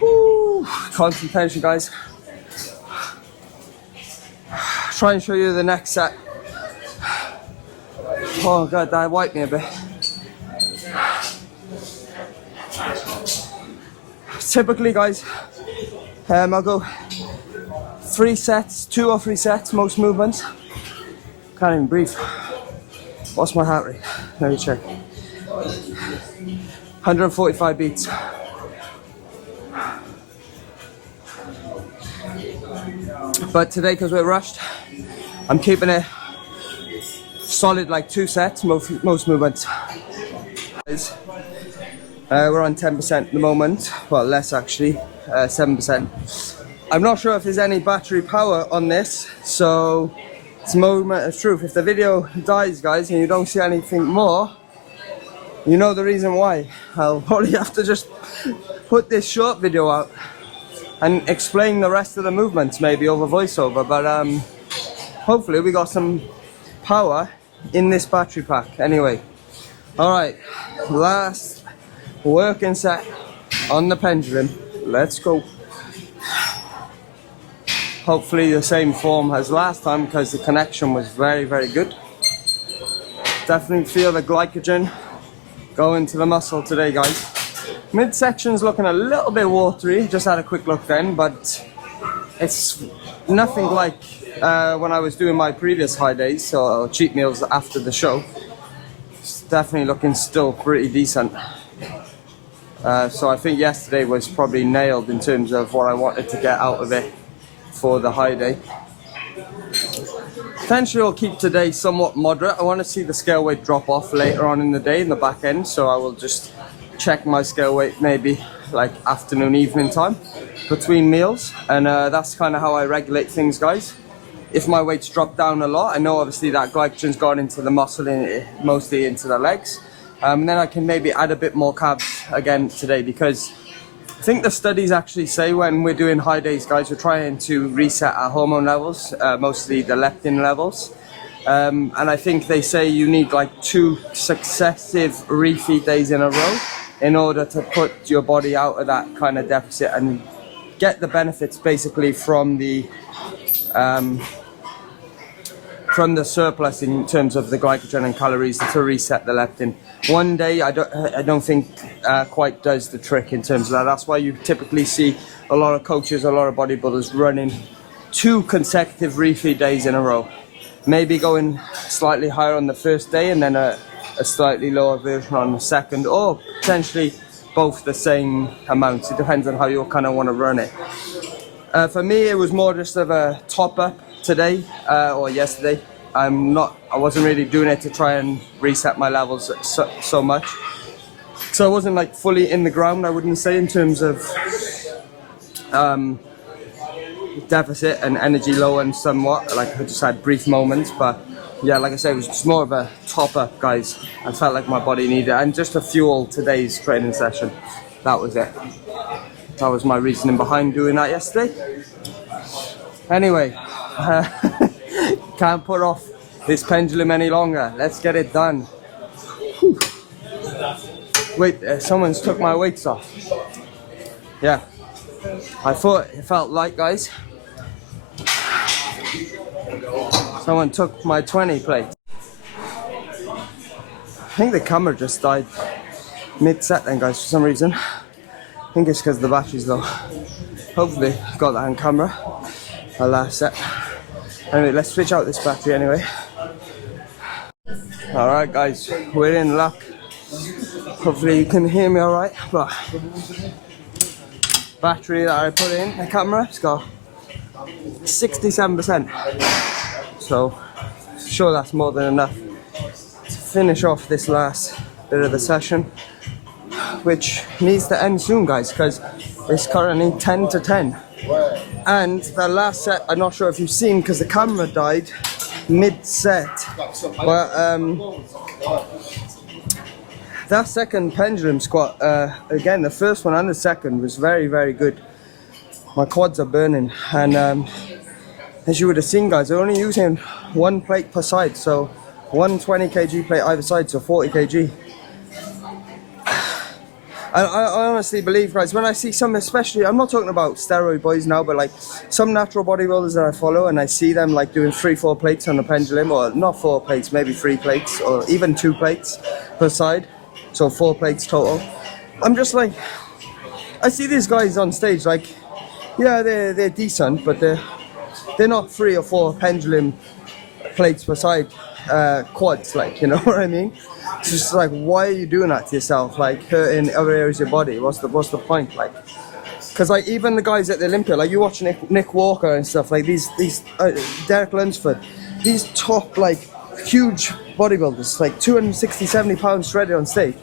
Woo. Concentration, guys. Try and show you the next set. Oh god, that wiped me a bit. Typically, guys, I'll go 3 sets, 2 or 3 sets, most movements. Can't even breathe. What's my heart rate? Let me check. 145 beats. But today, because we're rushed, I'm keeping it solid, like 2 sets, most movements. We're on 10% at the moment, well less actually, 7%. I'm not sure if there's any battery power on this, so it's a moment of truth. If the video dies, guys, and you don't see anything more, you know the reason why. I'll probably have to just put this short video out and explain the rest of the movements, maybe over voiceover, but hopefully we got some power in this battery pack. Anyway, all right, last working set on the pendulum. Let's go. Hopefully the same form as last time, because the connection was very, very good. Definitely feel the glycogen going to the muscle today, guys. Midsection's looking a little bit watery, just had a quick look then, but it's nothing like when I was doing my previous high days or cheat meals after the show. It's definitely looking still pretty decent. So I think yesterday was probably nailed in terms of what I wanted to get out of it for the high day. Potentially I'll keep today somewhat moderate. I want to see the scale weight drop off later on in the day in the back end, so I will just check my scale weight maybe like afternoon, evening time between meals, and that's kind of how I regulate things, guys. If my weight's dropped down a lot, I know obviously that glycogen's gone into the muscle, mostly into the legs, and then I can maybe add a bit more carbs again today, because I think the studies actually say when we're doing high days, guys, we're trying to reset our hormone levels, mostly the leptin levels. And I think they say you need like 2 successive refeed days in a row in order to put your body out of that kind of deficit and get the benefits basically from the surplus in terms of the glycogen and calories to reset the leptin. One day I don't think quite does the trick in terms of that. That's why you typically see a lot of coaches, a lot of bodybuilders running 2 consecutive refeed days in a row. Maybe going slightly higher on the first day and then a slightly lower version on the second, or potentially both the same amounts. It depends on how you kind of want to run it. For me, it was more just of a top up today or yesterday. I wasn't really doing it to try and reset my levels so much. So I wasn't like fully in the ground, I wouldn't say, in terms of deficit and energy low and somewhat. Like I just had brief moments, but yeah, like I said, it was just more of a top up, guys. I felt like my body needed it, and just to fuel today's training session. That was it. That was my reasoning behind doing that yesterday. Anyway, can't put off this pendulum any longer. Let's get it done. Whew. Wait, someone's took my weights off. Yeah, I thought it felt light, guys. Someone took my 20 plate. I think the camera just died mid-set then, guys, for some reason. I think it's because the battery's low. Hopefully got that on camera. Our last set. Anyway, let's switch out this battery anyway. Alright guys, we're in luck. Hopefully you can hear me alright, but battery that I put in the camera, it's got 67%. So sure that's more than enough to finish off this last bit of the session, which needs to end soon, guys, because it's currently 10 to 10. And the last set, I'm not sure if you've seen because the camera died mid-set, but that second pendulum squat, again, the first one and the second was very, very good. My quads are burning, and as you would have seen, guys, I'm only using one plate per side, so one 20 kg plate either side, so 40 kg. I honestly believe, guys, when I see some, especially, I'm not talking about steroid boys now, but like some natural bodybuilders that I follow, and I see them like doing 3-4 plates on the pendulum, or not 4 plates, maybe 3 plates, or even 2 plates per side, so 4 plates total. I'm just like, I see these guys on stage, like, yeah, they're decent, but they're not 3 or 4 pendulum plates per side quads, like, you know what I mean? It's just like, why are you doing that to yourself, like hurting other areas of your body? What's the point? Like, because like even the guys at the Olympia, like you watch Nick Walker and stuff, like these Derek Lunsford, these top like huge bodybuilders, like 260-70 pounds shredded on stage,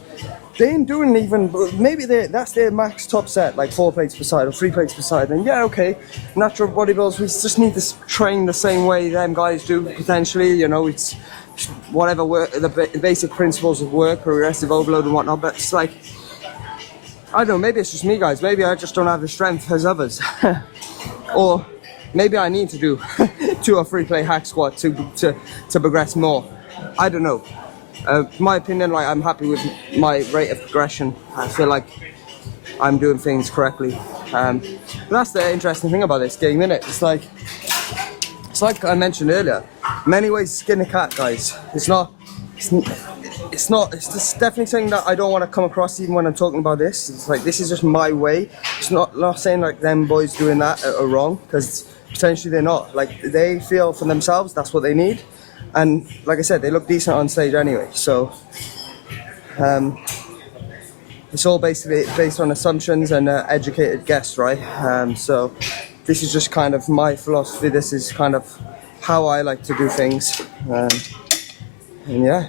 they ain't doing even, maybe that's their max top set, like 4 plates per side or 3 plates per side. And yeah, okay, natural bodybuilders, we just need to train the same way them guys do, potentially, you know, it's whatever work, the basic principles of work, progressive overload and whatnot, but it's like, I don't know, maybe it's just me, guys, maybe I just don't have the strength as others. Or maybe I need to do 2 or 3 plate hack squat to progress more. I don't know. My opinion, like, I'm happy with my rate of progression. I feel like I'm doing things correctly. But that's the interesting thing about this game, isn't it? It's like I mentioned earlier, many ways to skin a cat, guys. It's just definitely something that I don't want to come across even when I'm talking about this. It's like, this is just my way. It's not saying like them boys doing that are wrong, because potentially they're not. Like, they feel for themselves that's what they need. And like I said, they look decent on stage anyway, so it's all basically based on assumptions and educated guess, right? So this is just kind of my philosophy. This is kind of how I like to do things, and yeah,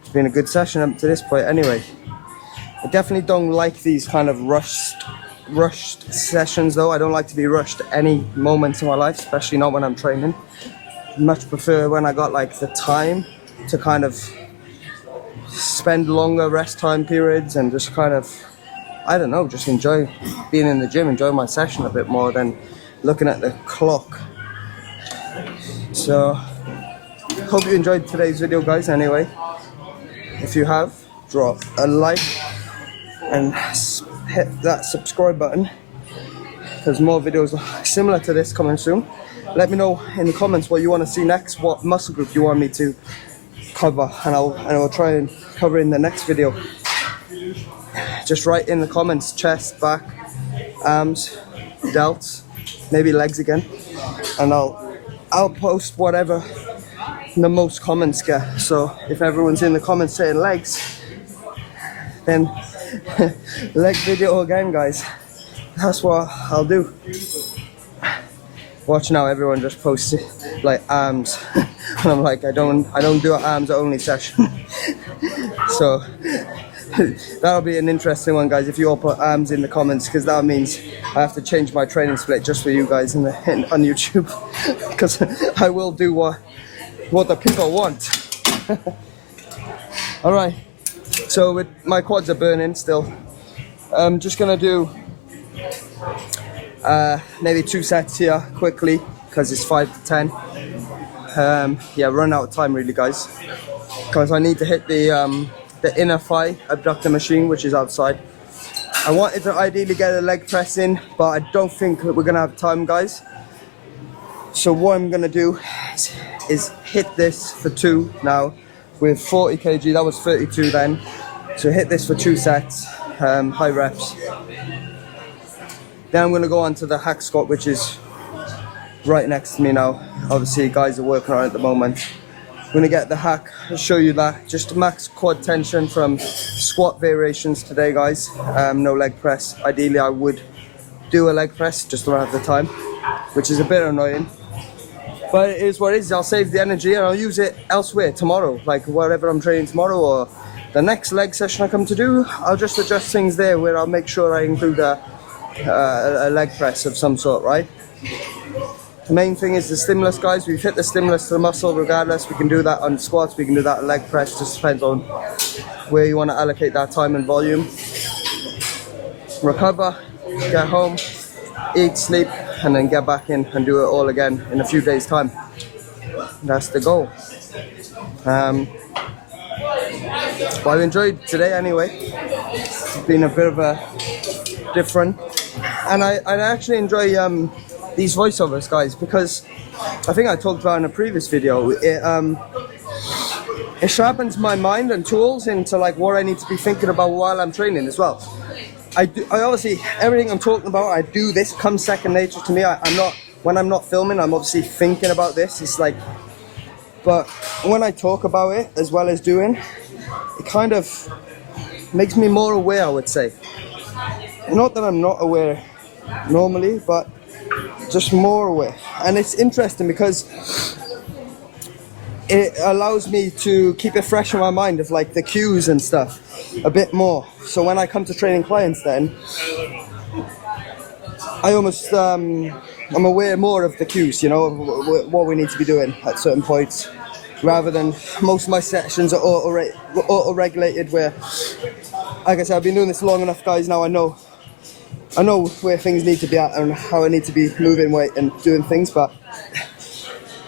it's been a good session up to this point anyway. I definitely don't like these kind of rushed sessions though. I don't like to be rushed at any moments in my life, especially not when I'm training. Much prefer when I got like the time to kind of spend longer rest time periods and just kind of, I don't know, just enjoy being in the gym, enjoy my session a bit more than looking at the clock. So hope you enjoyed today's video, guys. Anyway, if you have, drop a like and hit that subscribe button. There's more videos similar to this coming soon. Let me know in the comments what you want to see next, what muscle group you want me to cover, and I'll try and cover in the next video. Just write in the comments: chest, back, arms, delts, maybe legs again, and I'll post whatever the most comments get. So if everyone's in the comments saying legs, then leg video again, guys. That's what I'll do. Watch now, everyone just posts like arms, and I'm like, I don't do an arms only session. So that'll be an interesting one, guys, if you all put arms in the comments, because that means I have to change my training split just for you guys on YouTube, because I will do what the people want. All right, so my quads are burning still. I'm just gonna do maybe 2 sets here quickly, because it's 5 to 10. Yeah, run out of time really, guys, because I need to hit the inner thigh abductor machine, which is outside. I wanted to ideally get a leg press in, but I don't think we're gonna have time, guys. So what I'm gonna do is hit this for 2 now with 40 kg. That was 32 then. So hit this for 2 sets, high reps. Then I'm gonna go on to the hack squat, which is right next to me now. Obviously, guys are working on it at the moment. I'm gonna get the hack. I'll show you that. Just max quad tension from squat variations today, guys. No leg press. Ideally, I would do a leg press, just don't have the time, which is a bit annoying. But it is what it is. I'll save the energy and I'll use it elsewhere tomorrow, like whatever I'm training tomorrow or the next leg session I come to do. I'll just adjust things there where I'll make sure I include a leg press of some sort, right? The main thing is the stimulus, guys. We've hit the stimulus to the muscle regardless. We can do that on squats, we can do that on leg press, just depends on where you want to allocate that time and volume. Recover, get home, eat, sleep, and then get back in and do it all again in a few days' time. That's the goal. But I've enjoyed today anyway. It's been a bit of a different, and I actually enjoy these voiceovers, guys, because I think I talked about in a previous video. It sharpens my mind and tools into like what I need to be thinking about while I'm training as well. I obviously, everything I'm talking about, I do this, comes second nature to me. When I'm not filming, I'm obviously thinking about this. It's like, but when I talk about it as well as doing, it kind of makes me more aware, I would say. Not that I'm not aware normally, but just more aware. And it's interesting because it allows me to keep it fresh in my mind of like the cues and stuff a bit more. So when I come to training clients then, I almost, I'm aware more of the cues, you know, what we need to be doing at certain points, rather than most of my sessions are auto-regulated where, like I said, I've been doing this long enough, guys, now I know where things need to be at and how I need to be moving weight and doing things, but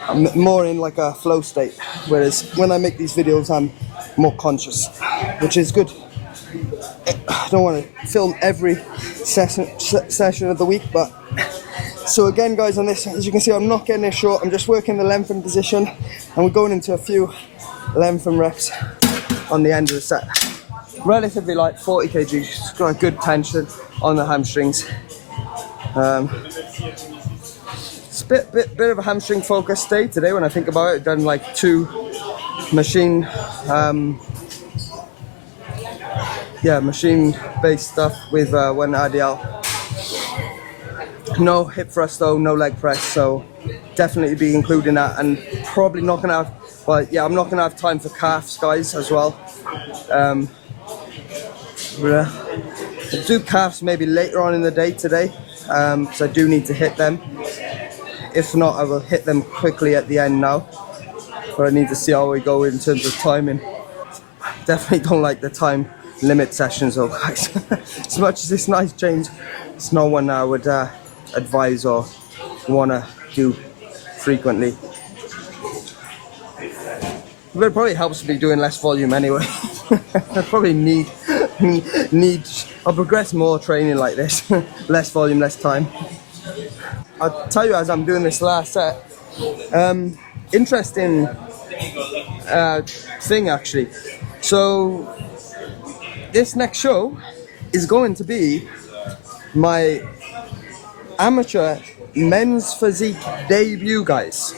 I'm more in like a flow state, whereas when I make these videos I'm more conscious, which is good. I don't want to film every session of the week, but so again, guys, on this, as you can see, I'm not getting it short. I'm just working the lengthen position and we're going into a few lengthen reps on the end of the set. Relatively light, 40 kg, just got a good tension on the hamstrings. It's a bit of a hamstring focused day today when I think about it. I've done like 2 machine based stuff with one RDL. No hip thrust though, no leg press, so definitely be including that, and probably not gonna have, well yeah, I'm not gonna have time for calves, guys, as well. I'll do calves maybe later on in the day today, because I do need to hit them. If not, I will hit them quickly at the end now, but I need to see how we go in terms of timing. Definitely don't like the time limit sessions though, guys. As much as it's nice change, it's not one I would advise or want to do frequently. But it probably helps me doing less volume anyway. I probably need I'll progress more training like this. Less volume, less time. I'll tell you as I'm doing this last set, interesting thing actually. So this next show is going to be my amateur men's physique debut, guys.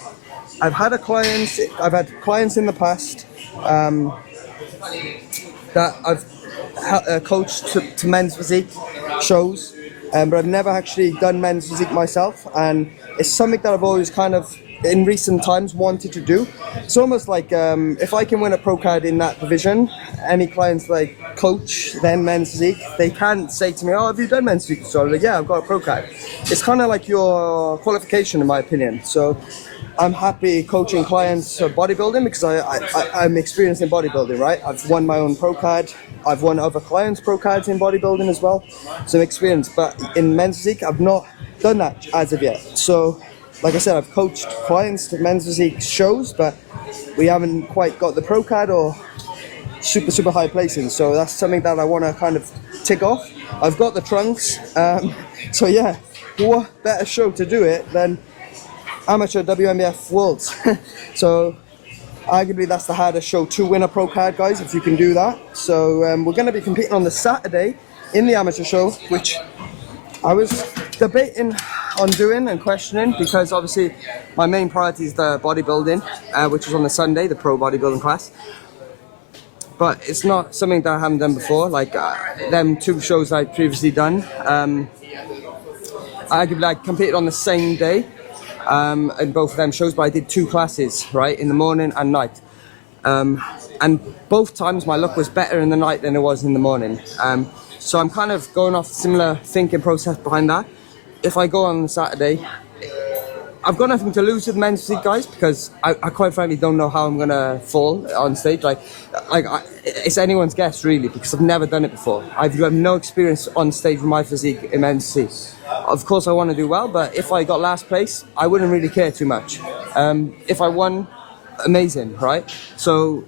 I've had clients in the past that I've coached to men's physique shows, but I've never actually done men's physique myself, and it's something that I've always kind of in recent times wanted to do. It's almost like if I can win a pro card in that division, any clients like coach then men's physique, they can't say to me, oh, have you done men's physique? So I'm like, yeah, I've got a pro card. It's kind of like your qualification in my opinion. So I'm happy coaching clients for bodybuilding because I'm experienced in bodybuilding, right? I've won my own pro card. I've won other clients' pro cards in bodybuilding as well. So I'm experienced, but in men's physique, I've not done that as of yet. So like I said, I've coached clients to men's physique shows, but we haven't quite got the pro card or super high placing. So that's something that I want to kind of tick off. I've got the trunks. So yeah, what better show to do it than amateur WNBF Worlds. So arguably that's the hardest show to win a pro card, guys, if you can do that. So we're going to be competing on the Saturday in the amateur show, which I was debating on doing and questioning, because obviously my main priority is the bodybuilding, which is on the Sunday, the pro bodybuilding class. But it's not something that I haven't done before, like them two shows I've previously done. Arguably I competed on the same day in both of them shows, but I did two classes, right, in the morning and night. And both times my luck was better in the night than it was in the morning. So I'm kind of going off a similar thinking process behind that. If I go on Saturday, I've got nothing to lose with the men's physique, guys, because I quite frankly don't know how I'm gonna fall on stage. It's anyone's guess, really, because I've never done it before. I've got no experience on stage with my physique in men's physique. Of course, I want to do well, but if I got last place, I wouldn't really care too much. If I won, amazing, right? So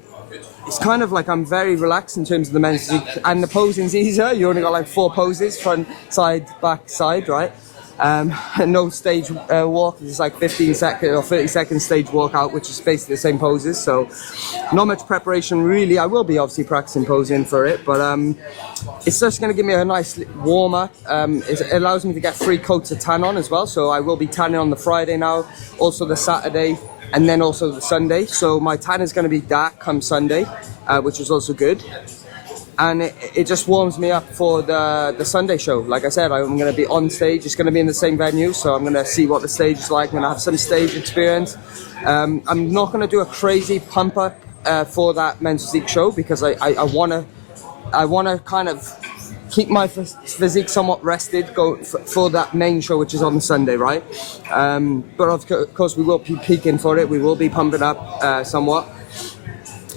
it's kind of like I'm very relaxed in terms of the men's physique, and the posing's easier. You only got like 4 poses: front, side, back, side, right? No stage walk. It's like 15-second or 30-second stage walkout, which is basically the same poses. So not much preparation really. I will be obviously practicing posing for it, but it's just going to give me a nice warm up. It allows me to get 3 coats of tan on as well. So I will be tanning on the Friday now, also the Saturday, and then also the Sunday. So my tan is going to be dark come Sunday, which is also good. And it just warms me up for the Sunday show. Like I said, I'm going to be on stage. It's going to be in the same venue, so I'm going to see what the stage is like. I'm going to have some stage experience. I'm not going to do a crazy pump up for that men's physique show, because I want to kind of keep my physique somewhat rested for that main show, which is on Sunday, right? But of course we will be peaking for it. We will be pumping up somewhat.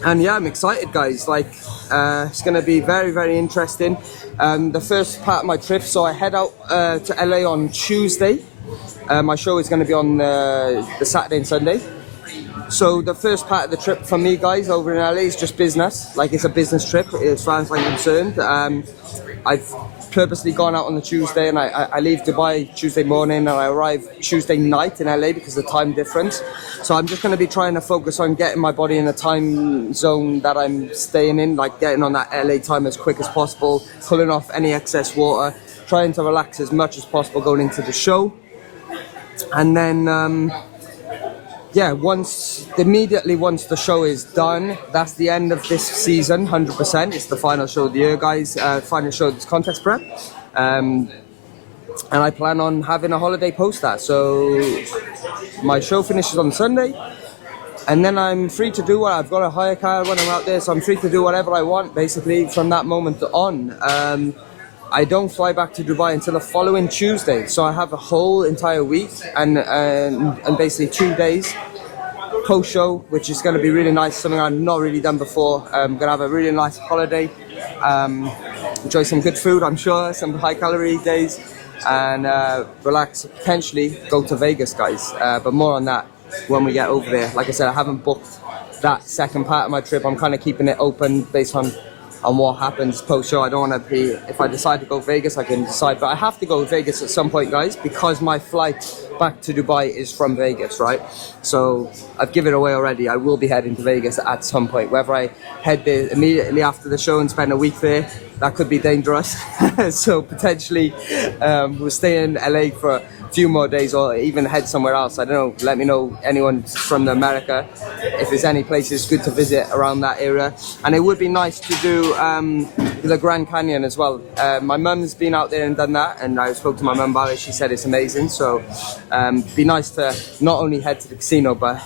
And yeah, I'm excited, guys. It's going to be very, very interesting. The first part of my trip, so I head out to LA on Tuesday. My show is going to be on the Saturday and Sunday. So the first part of the trip for me, guys, over in LA is just business. Like, it's a business trip as far as I'm concerned. I've purposely gone out on the Tuesday, and I leave Dubai Tuesday morning, and I arrive Tuesday night in LA because of the time difference. So I'm just going to be trying to focus on getting my body in the time zone that I'm staying in, like getting on that LA time as quick as possible, pulling off any excess water, trying to relax as much as possible going into the show. And then yeah, immediately once the show is done, that's the end of this season, 100%. It's the final show of the year, guys. Final show of this contest prep. And I plan on having a holiday post that. So my show finishes on Sunday, and then I'm free to do what I've got a hire car when I'm out there, so I'm free to do whatever I want, basically, from that moment on. I don't fly back to Dubai until the following Tuesday, so I have a whole entire week and basically 2 days post-show, which is going to be really nice, something I've not really done before. I'm going to have a really nice holiday, enjoy some good food, I'm sure, some high-calorie days, and relax, potentially go to Vegas, guys, but more on that when we get over there. Like I said, I haven't booked that second part of my trip. I'm kind of keeping it open based on what happens post-show. I don't want to be, if I decide to go Vegas, I can decide, but I have to go to Vegas at some point, guys, because my flight back to Dubai is from Vegas, right? So I've given it away already. I will be heading to Vegas at some point. Whether I head there immediately after the show and spend a week there, that could be dangerous. So potentially we'll stay in LA for a few more days, or even head somewhere else. I don't know. Let me know, anyone from America, if there's any places good to visit around that area. And it would be nice to do the Grand Canyon as well. My mum's been out there and done that, and I spoke to my mum about it. She said it's amazing. So be nice to not only head to the casino, but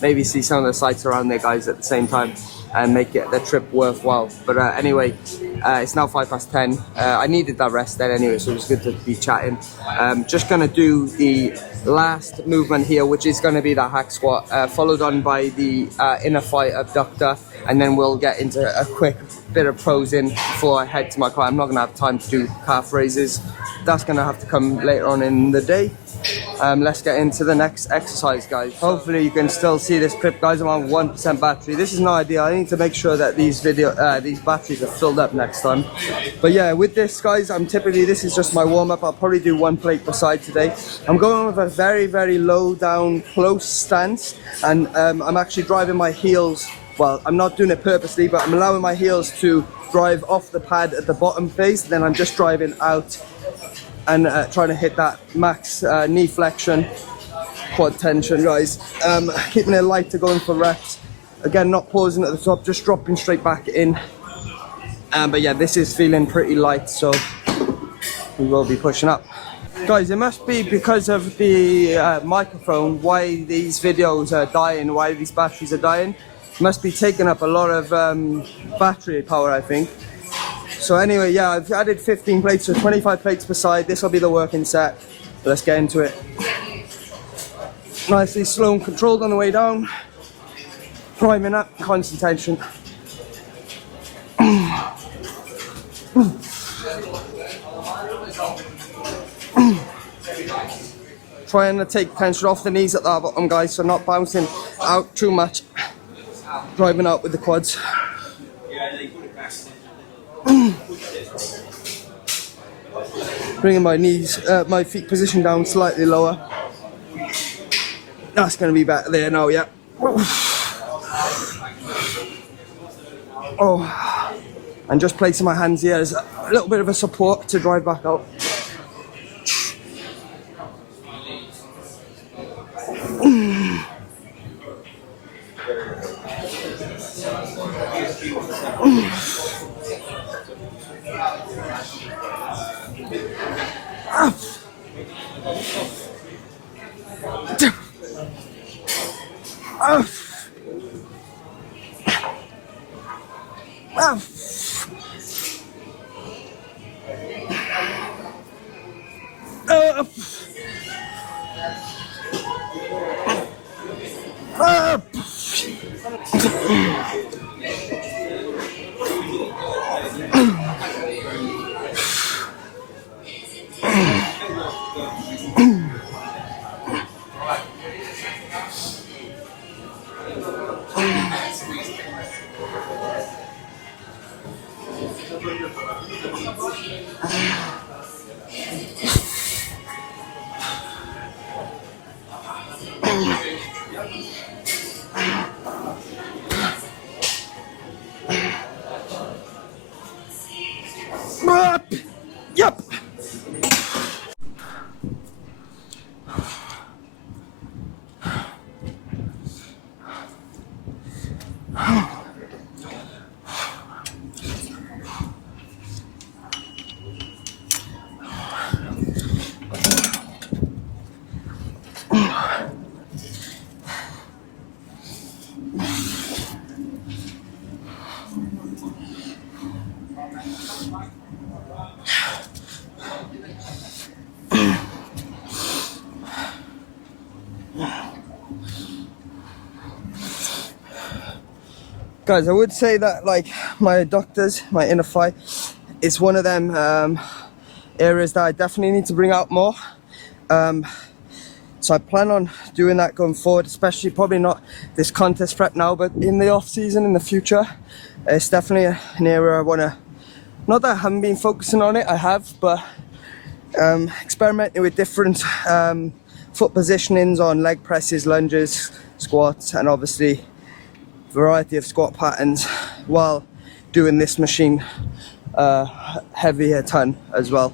maybe see some of the sights around there, guys, at the same time, and make the trip worthwhile. But anyway, it's now 10:05. I needed that rest then anyway, so it was good to be chatting. Just gonna do the last movement here, which is gonna be the hack squat, followed on by the inner thigh abductor, and then we'll get into a quick bit of posing before I head to my car. I'm not gonna have time to do calf raises. That's gonna have to come later on in the day. let's get into the next exercise, guys. Hopefully you can still see this clip, guys. I'm on 1% battery. This is no idea. I need to make sure that these batteries are filled up next time. But yeah, with this, guys, this is just my warm-up. I'll probably do 1 plate per side today. I'm going with a very, very low down, close stance, and I'm actually driving my heels. Well, I'm not doing it purposely, but I'm allowing my heels to drive off the pad at the bottom phase. Then I'm just driving out and trying to hit that max knee flexion, quad tension, guys. Keeping it light to going for reps. Again, not pausing at the top, just dropping straight back in. But yeah, this is feeling pretty light, so we will be pushing up. Guys, it must be because of the microphone why these videos are dying, why these batteries are dying. It must be taking up a lot of battery power, I think. So anyway, yeah, I've added 15 plates, so 25 plates per side. This will be the working set. Let's get into it. Nicely slow and controlled on the way down. Priming up, constant tension. Trying to take tension off the knees at the bottom, guys, so not bouncing out too much. Driving out with the quads. Bringing my knees, my feet position down slightly lower. That's going to be better there now, yeah. Oh, and just placing my hands here as a little bit of a support to drive back out. Yep. Guys, I would say that like my adductors, my inner thigh, is one of them areas that I definitely need to bring out more. So I plan on doing that going forward, especially probably not this contest prep now, but in the off season in the future. It's definitely an area I want to, not that I haven't been focusing on it, I have, but experimenting with different foot positionings on leg presses, lunges, squats, and obviously variety of squat patterns while doing this machine heavier ton as well.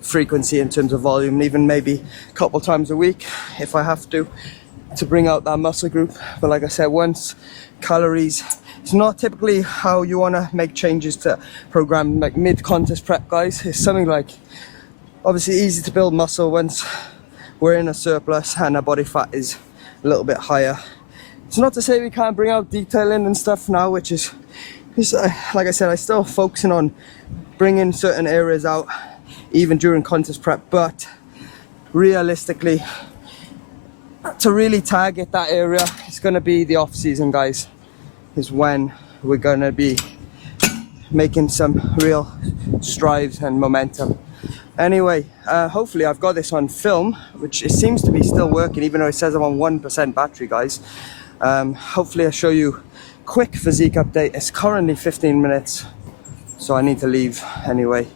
Frequency in terms of volume, and even maybe a couple times a week if I have to bring out that muscle group. But like I said, once calories, it's not typically how you want to make changes to program like mid-contest prep, guys. It's something like obviously easy to build muscle once we're in a surplus and our body fat is a little bit higher. It's not to say we can't bring out detailing and stuff now, which is like I said, I'm still focusing on bringing certain areas out even during contest prep, but realistically, to really target that area, it's going to be the off season, guys, is when we're going to be making some real strides and momentum. Anyway, hopefully I've got this on film, which it seems to be still working, even though it says I'm on 1% battery, guys. Hopefully I'll show you quick physique update. It's currently 15 minutes, so I need to leave anyway,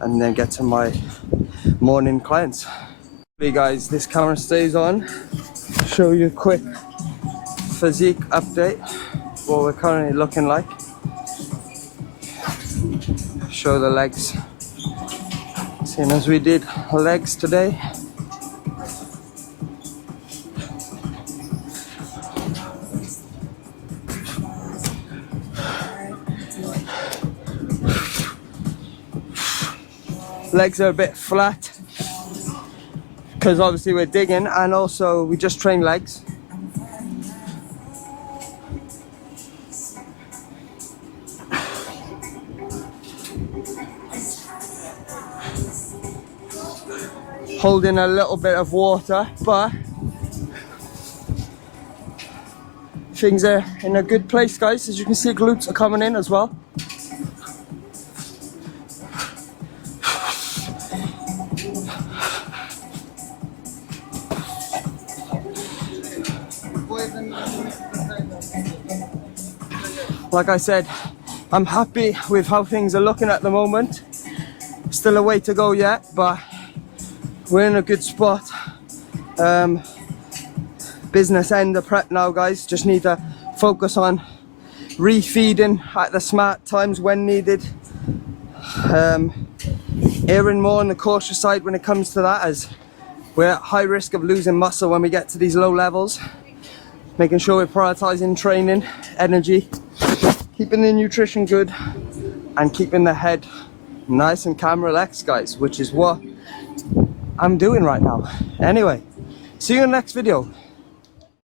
and then get to my morning clients. Hey guys, this camera stays on. Show you a quick physique update, what we're currently looking like. Show the legs, same as we did legs today. Legs are a bit flat because obviously we're digging, and also we just train legs. Holding a little bit of water, but things are in a good place, guys. As you can see, glutes are coming in as well. Like I said, I'm happy with how things are looking at the moment. Still a way to go yet, but we're in a good spot. Business end of prep now, guys. Just need to focus on refeeding at the smart times when needed. Erring more on the cautious side when it comes to that, as we're at high risk of losing muscle when we get to these low levels. Making sure we're prioritizing training, energy, keeping the nutrition good, and keeping the head nice and calm, relaxed, guys, which is what I'm doing right now. Anyway, see you in the next video.